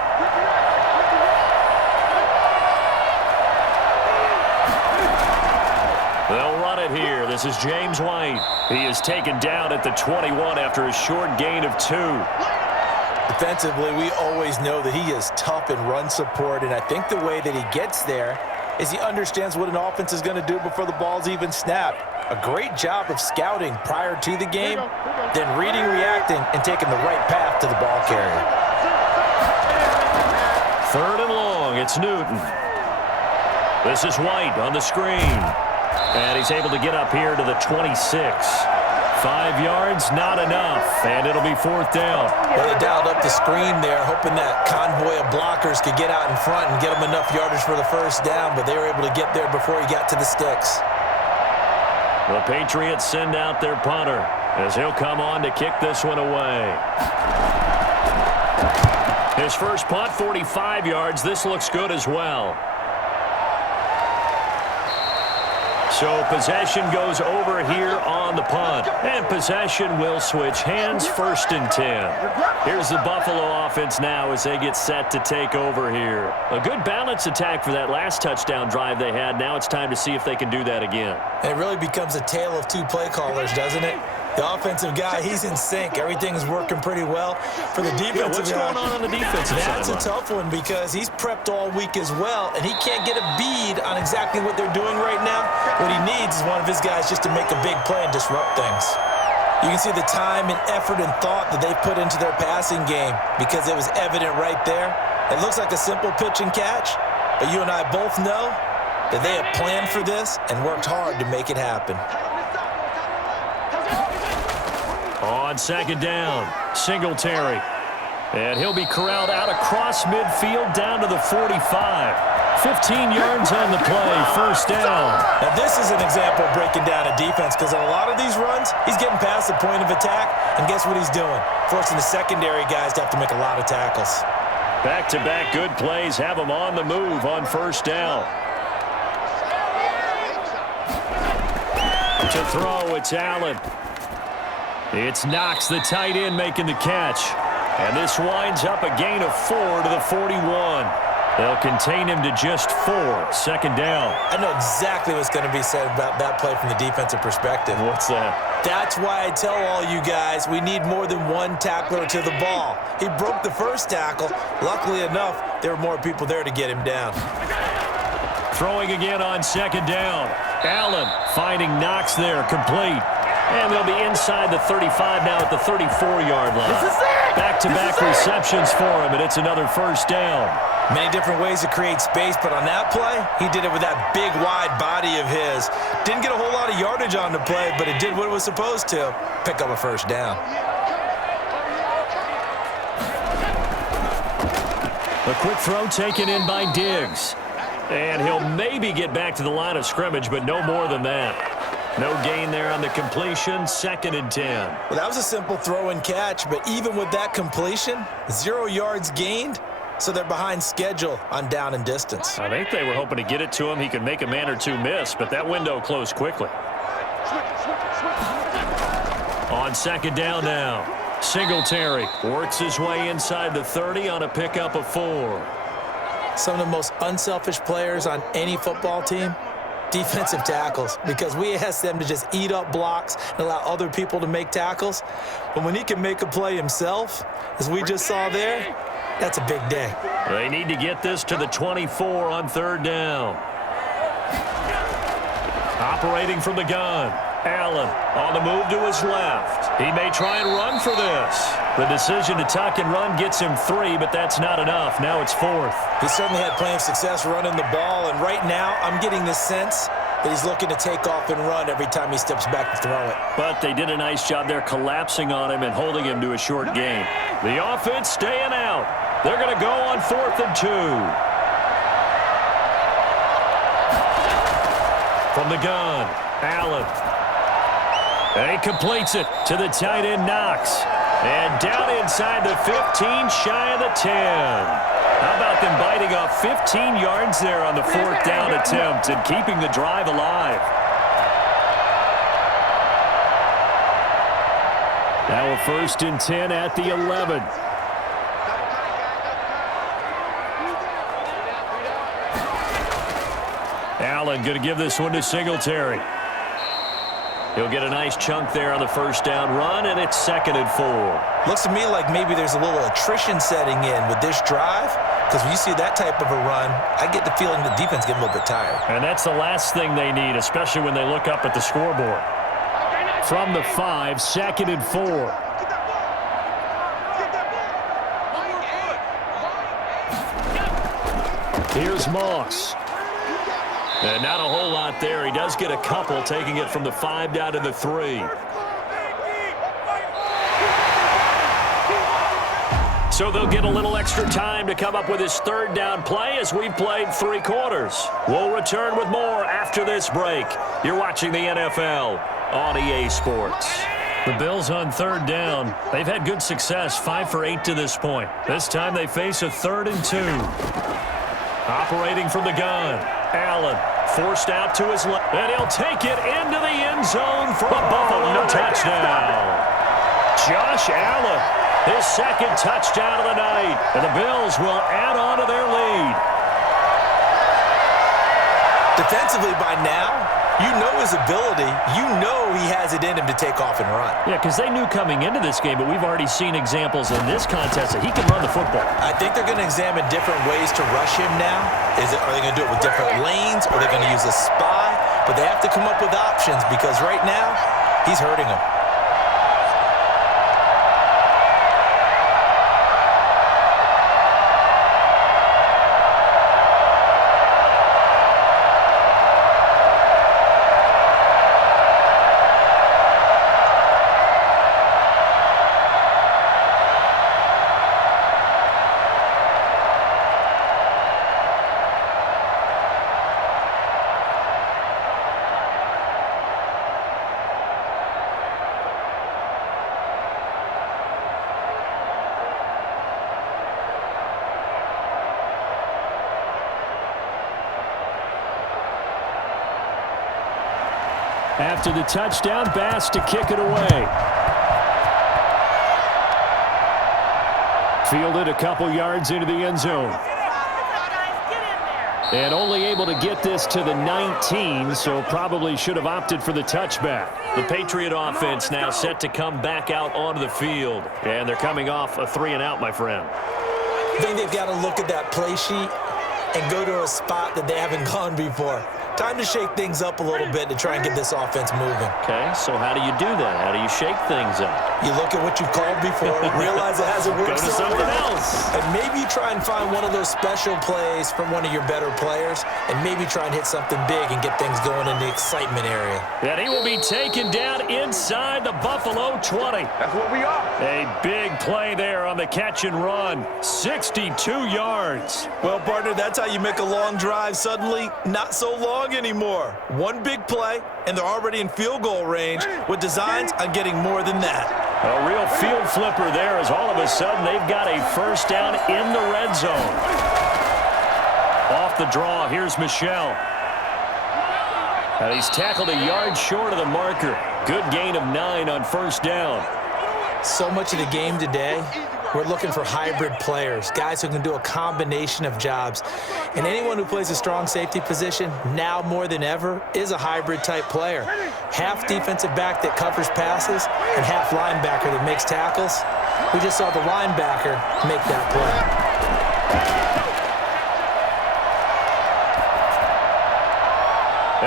They'll run it here. This is James White. He is taken down at the 21 after a short gain of 2. Defensively, we always know that he is tough in run support, and I think the way that he gets there is he understands what an offense is going to do before the ball's even snapped. A great job of scouting prior to the game, then reading, reacting, and taking the right path to the ball carrier. 3rd and long. It's Newton. This is White on the screen. And he's able to get up here to the 26. 5 yards, not enough. And it'll be 4th down. Well, they dialed up the screen there, hoping that convoy of blockers could get out in front and get them enough yardage for the first down, but they were able to get there before he got to the sticks. The Patriots send out their punter as he'll come on to kick this one away. His first punt, 45 yards. This looks good as well. So possession goes over here on the punt. And possession will switch hands, 1st and 10. Here's the Buffalo offense now as they get set to take over here. A good balance attack for that last touchdown drive they had. Now it's time to see if they can do that again. And it really becomes a tale of 2 play callers, doesn't it? The offensive guy, he's in sync. Everything's working pretty well. For the defensive what's guy, going on the defensive side? That's a tough one because he's prepped all week as well, and he can't get a bead on exactly what they're doing right now. What he needs is one of his guys just to make a big play and disrupt things. You can see the time and effort and thought that they put into their passing game because it was evident right there. It looks like a simple pitch and catch, but you and I both know that they have planned for this and worked hard to make it happen. On 2nd down, Singletary. And he'll be corralled out across midfield down to the 45. 15 yards on the play, 1st down. Now this is an example of breaking down a defense because on a lot of these runs, he's getting past the point of attack, and guess what he's doing? Forcing the secondary guys to have to make a lot of tackles. Back-to-back good plays have them on the move on 1st down. To throw, it's Allen. It's Knox, the tight end, making the catch. And this winds up a gain of 4 to the 41. They'll contain him to just 4. 2nd down. I know exactly what's going to be said about that play from the defensive perspective. What's that? That's why I tell all you guys we need more than one tackler to the ball. He broke the first tackle. Luckily enough, there were more people there to get him down. Throwing again on 2nd down. Allen finding Knox there, complete. And they'll be inside the 35 now at the 34-yard line. This is it! Back-to-back receptions for him, and it's another 1st down. Many different ways to create space, but on that play, he did it with that big, wide body of his. Didn't get a whole lot of yardage on the play, but it did what it was supposed to, pick up a first down. A quick throw taken in by Diggs. And he'll maybe get back to the line of scrimmage, but no more than that. No gain there on the completion, 2nd and 10. Well, that was a simple throw and catch, but even with that completion, 0 yards gained, so they're behind schedule on down and distance. I think they were hoping to get it to him. He could make a man or two miss, but that window closed quickly. On 2nd down now, Singletary works his way inside the 30 on a pickup of 4. Some of the most unselfish players on any football team, defensive tackles, because we ask them to just eat up blocks and allow other people to make tackles. But when he can make a play himself, as we just saw there, that's a big day. They need to get this to the 24 on 3rd down. Operating from the gun, Allen on the move to his left. He may try and run for this. The decision to tuck and run gets him 3, but that's not enough. Now it's 4th. He certainly had plenty of success running the ball, and right now I'm getting the sense that he's looking to take off and run every time he steps back to throw it. But they did a nice job there collapsing on him and holding him to a short gain. The offense staying out. They're going to go on 4th and 2. From the gun, Allen. And he completes it to the tight end, Knox. And down inside the 15, shy of the 10. How about them biting off 15 yards there on the 4th down attempt and keeping the drive alive? Now a 1st and 10 at the 11. Allen going to give this one to Singletary. He'll get a nice chunk there on the 1st down run, and it's 2nd and 4. Looks to me like maybe there's a little attrition setting in with this drive, because when you see that type of a run, I get the feeling the defense getting a little bit tired. And that's the last thing they need, especially when they look up at the scoreboard. From the 5, 2nd and 4. Here's Moss. And not a whole lot there. He does get a couple, taking it from the 5 down to the 3. So they'll get a little extra time to come up with his 3rd down play as we've played 3 quarters. We'll return with more after this break. You're watching the NFL on EA Sports. The Bills on 3rd down. They've had good success, 5 for 8 to this point. This time they face a 3rd and 2. Operating from the gun, Allen forced out to his left, and he'll take it into the end zone for a Buffalo touchdown. Josh Allen, his 2nd touchdown of the night, and the Bills will add on to their lead. Defensively by now, you know his ability. You know he has it in him to take off and run. Yeah, because they knew coming into this game, but we've already seen examples in this contest that he can run the football. I think they're going to examine different ways to rush him now. Are they going to do it with different lanes? Or are they going to use a spy? But they have to come up with options because right now, he's hurting them. After the touchdown, Bass to kick it away. Fielded a couple yards into the end zone. And only able to get this to the 19, so probably should have opted for the touchback. The Patriot offense now set to come back out onto the field. And they're coming off a 3-and-out, my friend. I think they've got to look at that play sheet and go to a spot that they haven't gone before. Time to shake things up a little bit to try and get this offense moving. Okay, so how do you do that? How do you shake things up? You look at what you've called before, realize it hasn't worked. Go to something else. And maybe you try and find one of those special plays from one of your better players, and maybe try and hit something big and get things going in the excitement area. And he will be taken down inside the Buffalo 20. That's what we are. A big play there on the catch and run. 62 yards. Well, partner, that's how you make a long drive suddenly not so long anymore. One big play, and they're already in field goal range with designs on getting more than that. A real field flipper there as all of a sudden they've got a first down in the red zone. Off the draw, here's Michel. And he's tackled a yard short of the marker. Good gain of 9 on first down. So much of the game today, we're looking for hybrid players, guys who can do a combination of jobs. And anyone who plays a strong safety position, now more than ever, is a hybrid-type player. Half defensive back that covers passes and half linebacker that makes tackles. We just saw the linebacker make that play.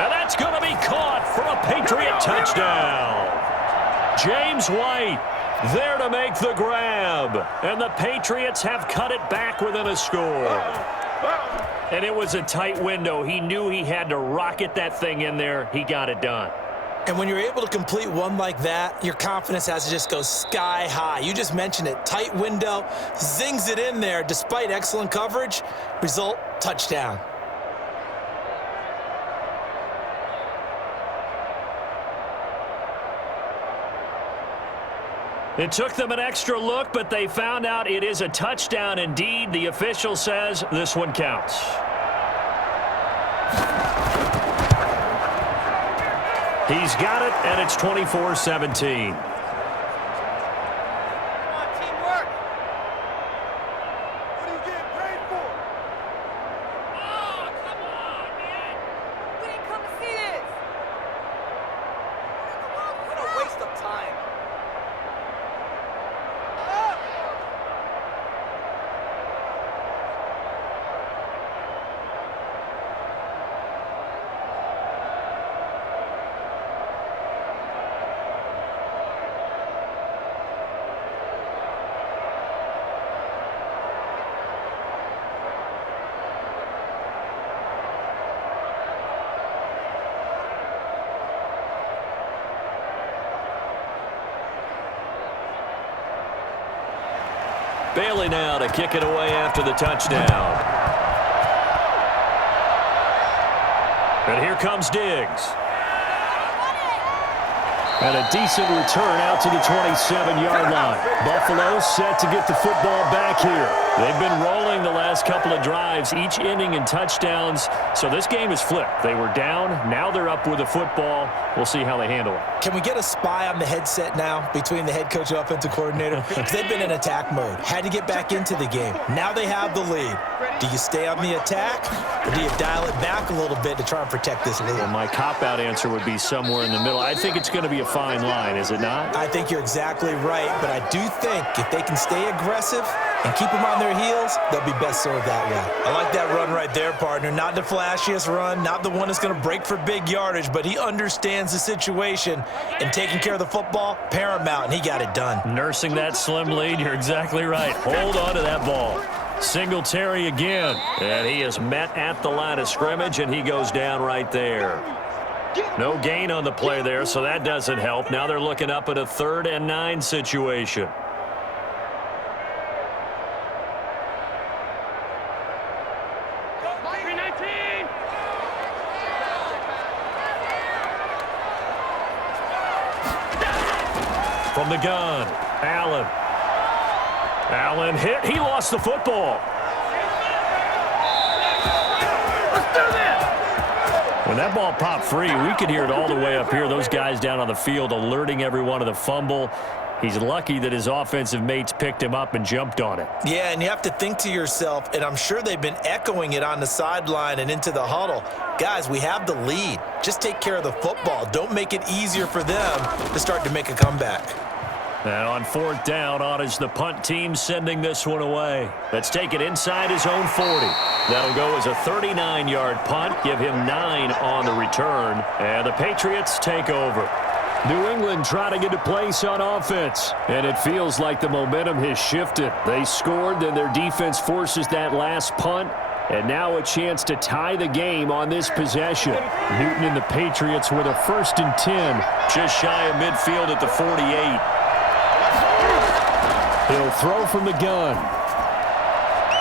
And that's going to be caught for a Patriot touchdown. James White there to make the grab. And the Patriots have cut it back within a score. And it was a tight window. He knew he had to rocket that thing in there. He got it done. And when you're able to complete one like that, your confidence has to just go sky high. You just mentioned it. Tight window, zings it in there despite excellent coverage. Result, touchdown. It took them an extra look, but they found out it is a touchdown indeed. The official says this one counts. He's got it, and it's 24-17. Bailey now to kick it away after the touchdown. And here comes Diggs. And a decent return out to the 27-yard line. Buffalo set to get the football back here. They've been rolling the last couple of drives, each inning in touchdowns. So this game is flipped. They were down. Now they're up with the football. We'll see how they handle it. Can we get a spy on the headset now between the head coach and offensive coordinator? Because they've been in attack mode. Had to get back into the game. Now they have the lead. Do you stay on the attack, or do you dial it back a little bit to try and protect this lead? Well, my cop-out answer would be somewhere in the middle. I think it's going to be a fine line, is it not? I think you're exactly right, but I do think if they can stay aggressive and keep them on their heels, they'll be best served that way. I like that run right there, partner. Not the flashiest run, not the one that's going to break for big yardage, but he understands the situation, and taking care of the football, paramount, and he got it done. Nursing that slim lead, you're exactly right. Hold on to that ball. Singletary again, and he is met at the line of scrimmage, and he goes down right there. No gain on the play there, so that doesn't help. Now they're looking up at a 3rd and 9 situation. From the gun, Allen. Allen hit. He lost the football. When that ball popped free, we could hear it all the way up here. Those guys down on the field alerting everyone of the fumble. He's lucky that his offensive mates picked him up and jumped on it. Yeah, and you have to think to yourself, and I'm sure they've been echoing it on the sideline and into the huddle. Guys, we have the lead. Just take care of the football. Don't make it easier for them to start to make a comeback. And on fourth down, on is the punt team sending this one away. Let's take it inside his own 40. That'll go as a 39-yard punt, give him 9 on the return, and the Patriots take over. New England trotting into place on offense, and it feels like the momentum has shifted. They scored, then their defense forces that last punt, and now a chance to tie the game on this possession. Newton and the Patriots with a 1st and 10. Just shy of midfield at the 48. He'll throw from the gun.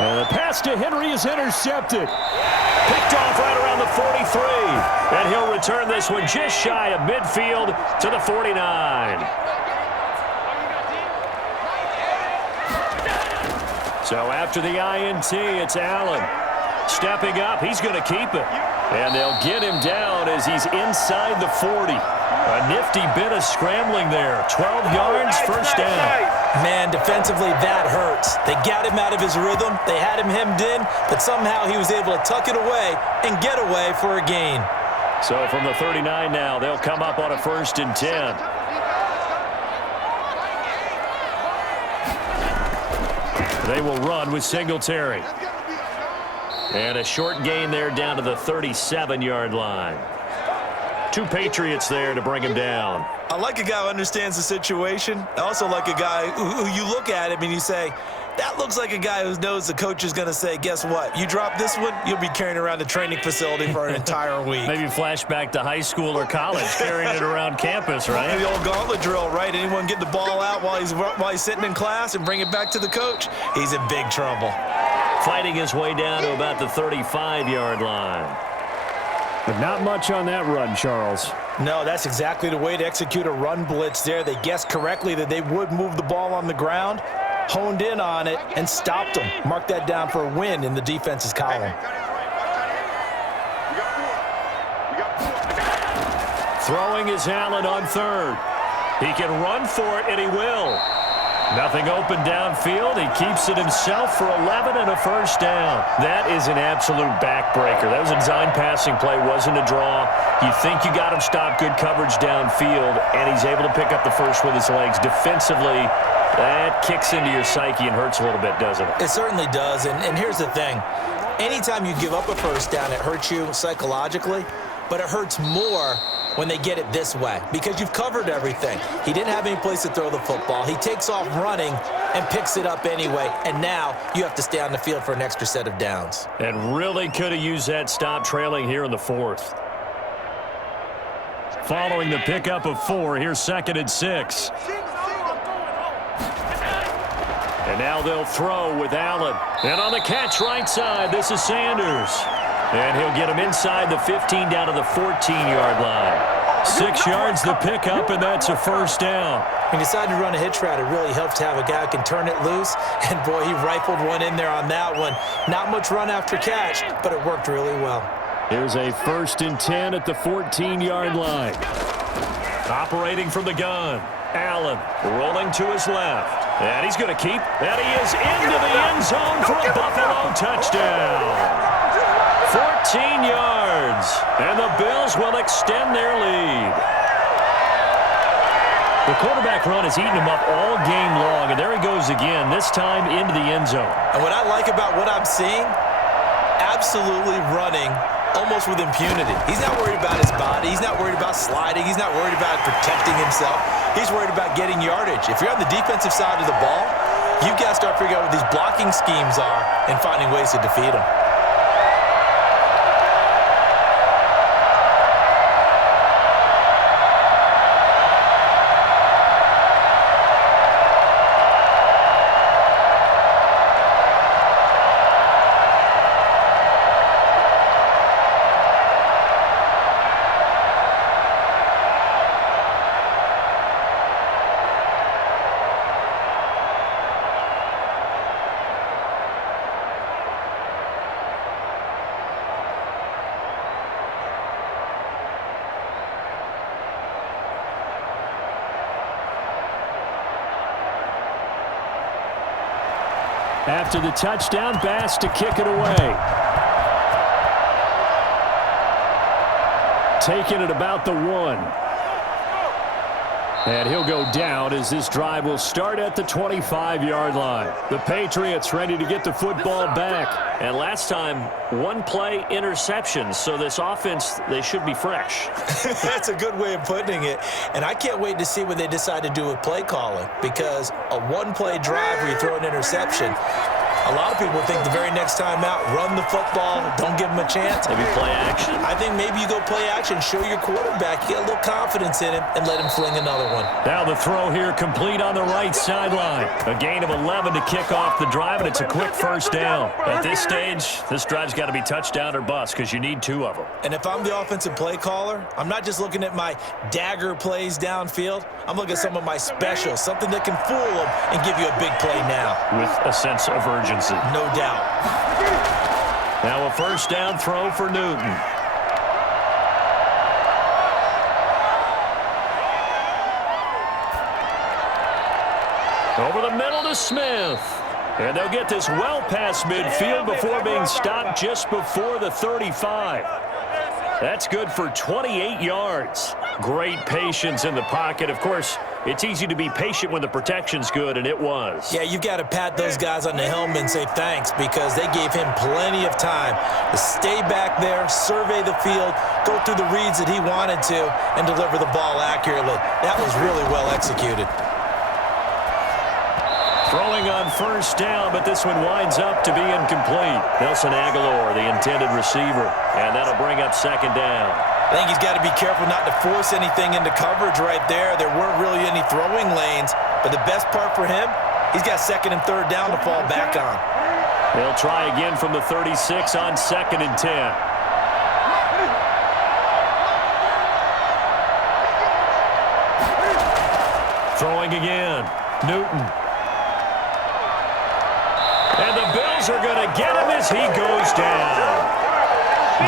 And the pass to Henry is intercepted. Picked off right around the 43. And he'll return this one just shy of midfield to the 49. So after the INT, it's Allen. Stepping up, he's going to keep it. And they'll get him down as he's inside the 40. A nifty bit of scrambling there. 12 yards, first down. Man, defensively, that hurts. They got him out of his rhythm. They had him hemmed in, but somehow he was able to tuck it away and get away for a gain. So from the 39 now, they'll come up on a 1st and 10. They will run with Singletary. And a short gain there down to the 37-yard line. 2 Patriots there to bring him down. I like a guy who understands the situation. I also like a guy who you look at him and you say, that looks like a guy who knows the coach is going to say, guess what? You drop this one, you'll be carrying around the training facility for an entire week. Maybe flashback to high school or college, carrying it around campus, right? The old gauntlet drill, right? Anyone get the ball out while he's sitting in class and bring it back to the coach? He's in big trouble. Fighting his way down to about the 35-yard line. But not much on that run, Charles. No, that's exactly the way to execute a run blitz there. They guessed correctly that they would move the ball on the ground, honed in on it, and stopped them. Mark that down for a win in the defense's column. Throwing is Allen on 3rd. He can run for it, and he will. Nothing open downfield. He keeps it himself for 11 and a first down. That is an absolute backbreaker. That was a design passing play, wasn't a draw. You think you got him stopped, good coverage downfield, and he's able to pick up the first with his legs. Defensively, that kicks into your psyche and hurts a little bit, doesn't it? It certainly does, and here's the thing. Anytime you give up a first down, it hurts you psychologically, but it hurts more when they get it this way because you've covered everything. He didn't have any place to throw the football. He takes off running and picks it up anyway, and now you have to stay on the field for an extra set of downs. And really could have used that stop trailing here in the 4th. Following the pickup of 4, here's 2nd and 6. And now they'll throw with Allen. And on the catch right side, this is Sanders. And he'll get him inside the 15 down to the 14-yard line. 6 yards the pickup, and that's a first down. When you decide to run a hitch route, it really helps to have a guy who can turn it loose. And, boy, he rifled one in there on that one. Not much run after catch, but it worked really well. Here's a 1st and 10 at the 14-yard line. Operating from the gun. Allen rolling to his left. And he's going to keep. And he is into the end zone for a Buffalo touchdown. 14 yards, and the Bills will extend their lead. The quarterback run has eaten him up all game long, and there he goes again, this time into the end zone. And what I like about what I'm seeing, absolutely running almost with impunity. He's not worried about his body. He's not worried about sliding. He's not worried about protecting himself. He's worried about getting yardage. If you're on the defensive side of the ball, you've got to start figuring out what these blocking schemes are and finding ways to defeat them. After the touchdown, Bass to kick it away. Taking it about the 1. And he'll go down as this drive will start at the 25-yard line. The Patriots ready to get the football back. And last time, one-play interception. So this offense, they should be fresh. That's a good way of putting it. And I can't wait to see what they decide to do with play calling, because a one-play drive where you throw an interception, a lot of people think the very next time out, run the football, don't give them a chance. Maybe play action. I think maybe you go play action, show your quarterback, get a little confidence in him, and let him fling another one. Now the throw here complete on the right sideline. A gain of 11 to kick off the drive, and it's a quick first down. At this stage, this drive's got to be touchdown or bust because you need 2 of them. And if I'm the offensive play caller, I'm not just looking at my dagger plays downfield. I'm looking at some of my specials, something that can fool them and give you a big play now. With a sense of urgency. No doubt. Now a first down throw for Newton. Over the middle to Smith. And they'll get this well past midfield before being stopped just before the 35. That's good for 28 yards. Great patience in the pocket. Of course, it's easy to be patient when the protection's good, and it was. Yeah, you've got to pat those guys on the helmet and say thanks, because they gave him plenty of time to stay back there, survey the field, go through the reads that he wanted to, and deliver the ball accurately. That was really well executed. Throwing on first down, but this one winds up to be incomplete. Nelson Aguilar, the intended receiver, and that'll bring up second down. I think he's got to be careful not to force anything into coverage right there. There weren't really any throwing lanes, but the best part for him, he's got second and third down to fall back on. They'll try again from the 36 on second and 10. Throwing again, Newton. And the Bills are going to get him as he goes down.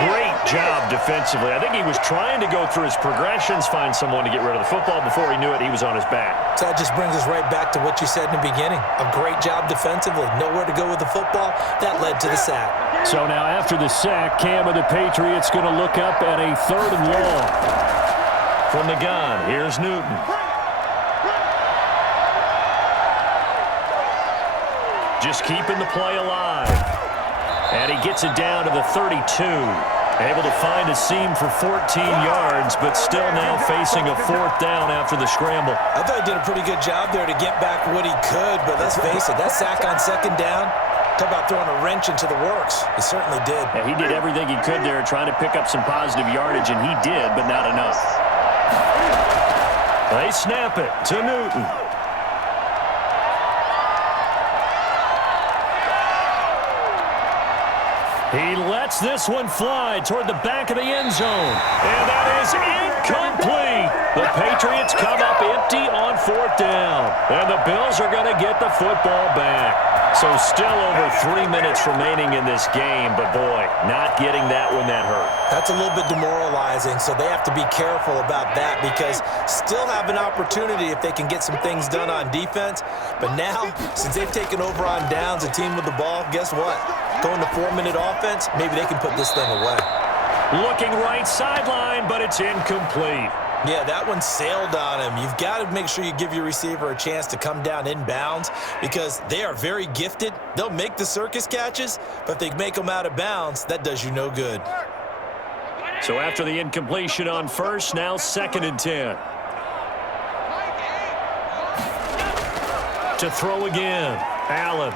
Great job defensively. I think he was trying to go through his progressions, find someone to get rid of the football. Before he knew it, he was on his back. So that just brings us right back to what you said in the beginning. A great job defensively. Nowhere to go with the football. That led to the sack. So now after the sack, Cam of the Patriots going to look up at a 3rd and long. From the gun, here's Newton. Just keeping the play alive. And he gets it down to the 32. Able to find a seam for 14 yards, but still now facing a 4th down after the scramble. I thought he did a pretty good job there to get back what he could, but let's face it, that sack on second down, talk about throwing a wrench into the works. He certainly did. Yeah, he did everything he could there trying to pick up some positive yardage, and he did, but not enough. They snap it to Newton. He lets this one fly toward the back of the end zone. And that is incomplete. The Patriots come up empty on 4th down. And the Bills are going to get the football back. So still over 3 minutes remaining in this game. But, boy, not getting that one that hurt. That's a little bit demoralizing, so they have to be careful about that, because still have an opportunity if they can get some things done on defense. But now, since they've taken over on downs, a team with the ball, guess what? Going to 4-minute offense, maybe they can put this thing away. Looking right sideline, but it's incomplete. Yeah, that one sailed on him. You've got to make sure you give your receiver a chance to come down inbounds, because they are very gifted. They'll make the circus catches, but if they make them out of bounds, that does you no good. So after the incompletion on first, now 2nd and 10. To throw again, Allen.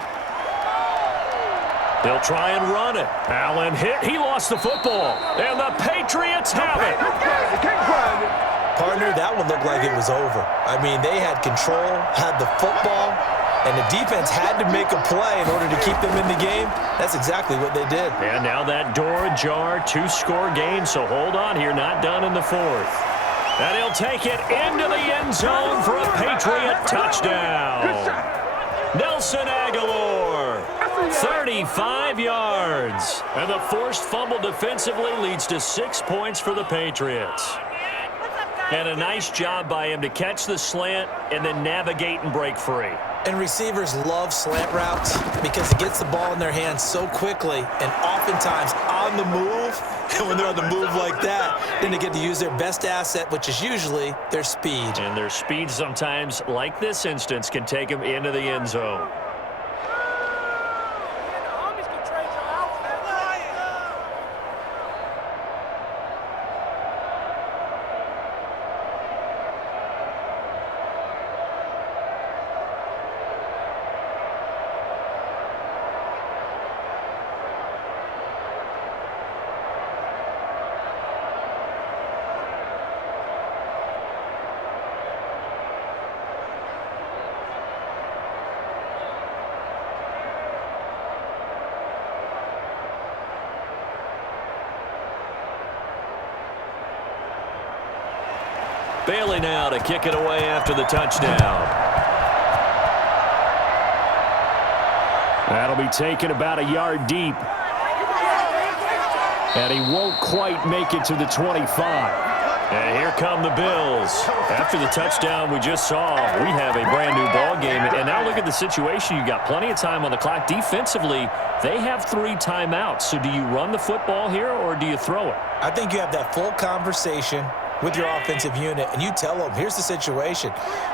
They'll try and run it. Allen hit. He lost the football. And the Patriots have it. Partner, that one looked like it was over. I mean, they had control, had the football, and the defense had to make a play in order to keep them in the game. That's exactly what they did. And now that door ajar, 2-score game, so hold on here, not done in the 4th. And he'll take it into the end zone for a Patriot touchdown. Nelson Aguilar, 35 yards. And the forced fumble defensively leads to 6 points for the Patriots. And a nice job by him to catch the slant and then navigate and break free. And receivers love slant routes because it gets the ball in their hands so quickly and oftentimes on the move. And when they're on the move like that, then they get to use their best asset, which is usually their speed. And their speed sometimes, like this instance, can take them into the end zone. Bailey now to kick it away after the touchdown. That'll be taken about a yard deep. And he won't quite make it to the 25. And here come the Bills. After the touchdown we just saw, we have a brand-new ball game. And now look at the situation. You've got plenty of time on the clock. Defensively, they have 3 timeouts. So do you run the football here or do you throw it? I think you have that full conversation with your offensive unit, and you tell them, here's the situation.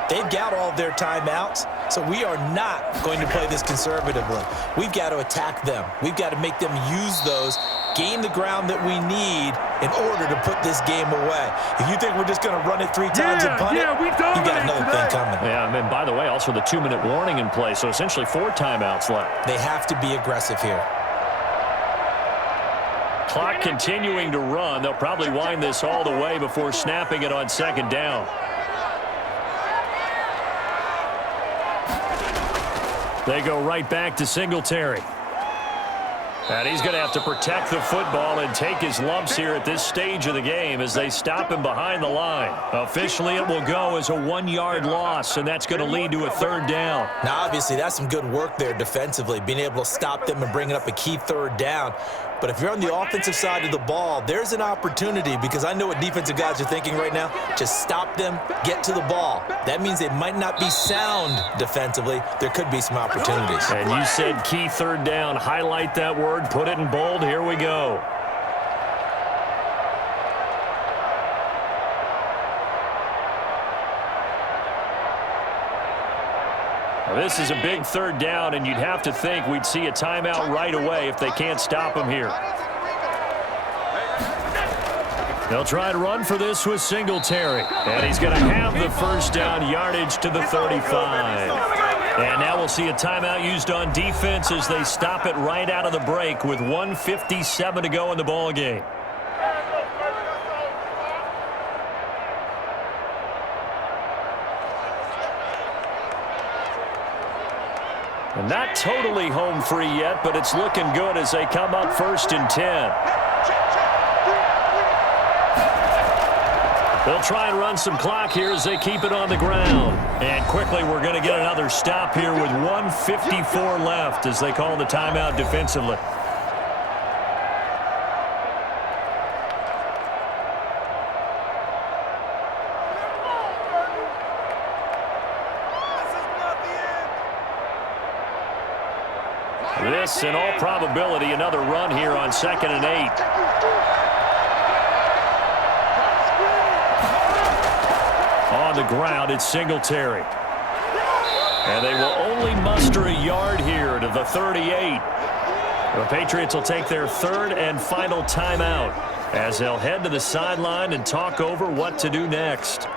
They've got all of their timeouts, so we are not going to play this conservatively. We've got to attack them. We've got to make them use those, gain the ground that we need in order to put this game away. If you think we're just going to run it 3 times and punt it, you got another thing coming. Yeah, and by the way, also the 2-minute warning in place, so essentially 4 timeouts left. They have to be aggressive here. Clock continuing to run. They'll probably wind this all the way before snapping it on 2nd down. They go right back to Singletary. And he's going to have to protect the football and take his lumps here at this stage of the game as they stop him behind the line. Officially, it will go as a 1-yard loss, and that's going to lead to a 3rd down. Now, obviously, that's some good work there defensively, being able to stop them and bringing up a key 3rd down. But if you're on the offensive side of the ball, there's an opportunity, because I know what defensive guys are thinking right now. Just stop them, get to the ball. That means they might not be sound defensively. There could be some opportunities. And you said key 3rd down. Highlight that word, put it in bold. Here we go. This is a big 3rd down, and you'd have to think we'd see a timeout right away if they can't stop him here. They'll try to run for this with Singletary, and he's going to have the 1st down yardage to the 35. And now we'll see a timeout used on defense as they stop it right out of the break with 1:57 to go in the ball game. And not totally home free yet, but it's looking good as they come up 1st and 10. They'll try and run some clock here as they keep it on the ground. And quickly we're going to get another stop here with 1:54 left as they call the timeout defensively. This, in all probability, another run here on 2nd and 8. On the ground, it's Singletary. And they will only muster a yard here to the 38. The Patriots will take their 3rd and final timeout as they'll head to the sideline and talk over what to do next.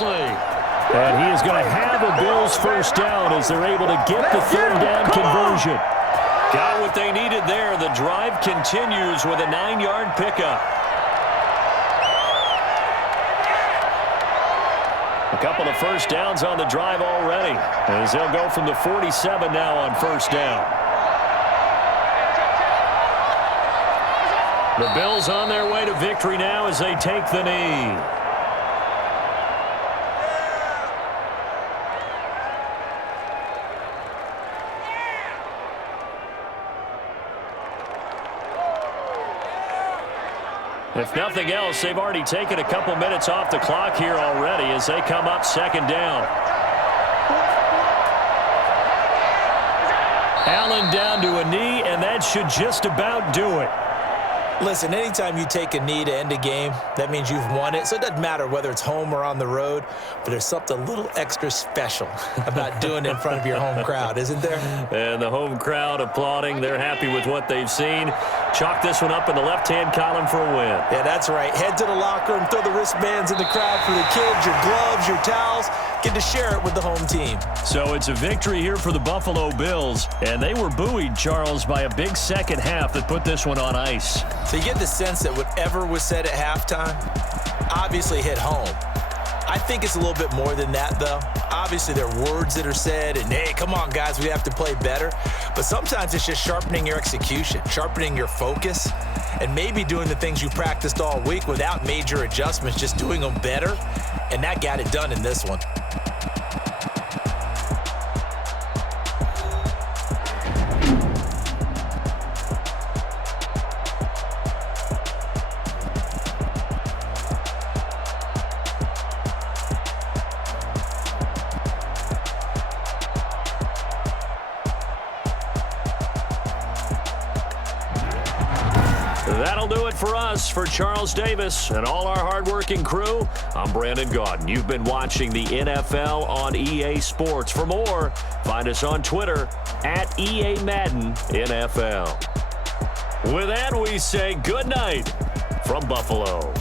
And he is going to have a Bills 1st down as they're able to get the 3rd down conversion. Got what they needed there. The drive continues with a 9-yard pickup. A couple of 1st downs on the drive already as they'll go from the 47 now on 1st down. The Bills on their way to victory now as they take the knee. If nothing else, they've already taken a couple minutes off the clock here already as they come up second down. Allen down to a knee, and that should just about do it. Listen, anytime you take a knee to end a game, that means you've won it. So it doesn't matter whether it's home or on the road, but there's something a little extra special about doing it in front of your home crowd, isn't there? And the home crowd applauding. They're happy with what they've seen. Chalk this one up in the left-hand column for a win. Yeah, that's right. Head to the locker room, throw the wristbands in the crowd for the kids, your gloves, your towels. Get to share it with the home team. So it's a victory here for the Buffalo Bills, and they were buoyed, Charles, by a big second half that put this one on ice. So you get the sense that whatever was said at halftime obviously hit home. I think it's a little bit more than that, though. Obviously, there are words that are said, and, hey, come on, guys, we have to play better. But sometimes it's just sharpening your execution, sharpening your focus, and maybe doing the things you practiced all week without major adjustments, just doing them better, and that got it done in this one. That'll do it for us. For Charles Davis and all our hardworking crew, I'm Brandon Gaudin. You've been watching the NFL on EA Sports. For more, find us on Twitter at EA Madden NFL. With that, we say good night from Buffalo.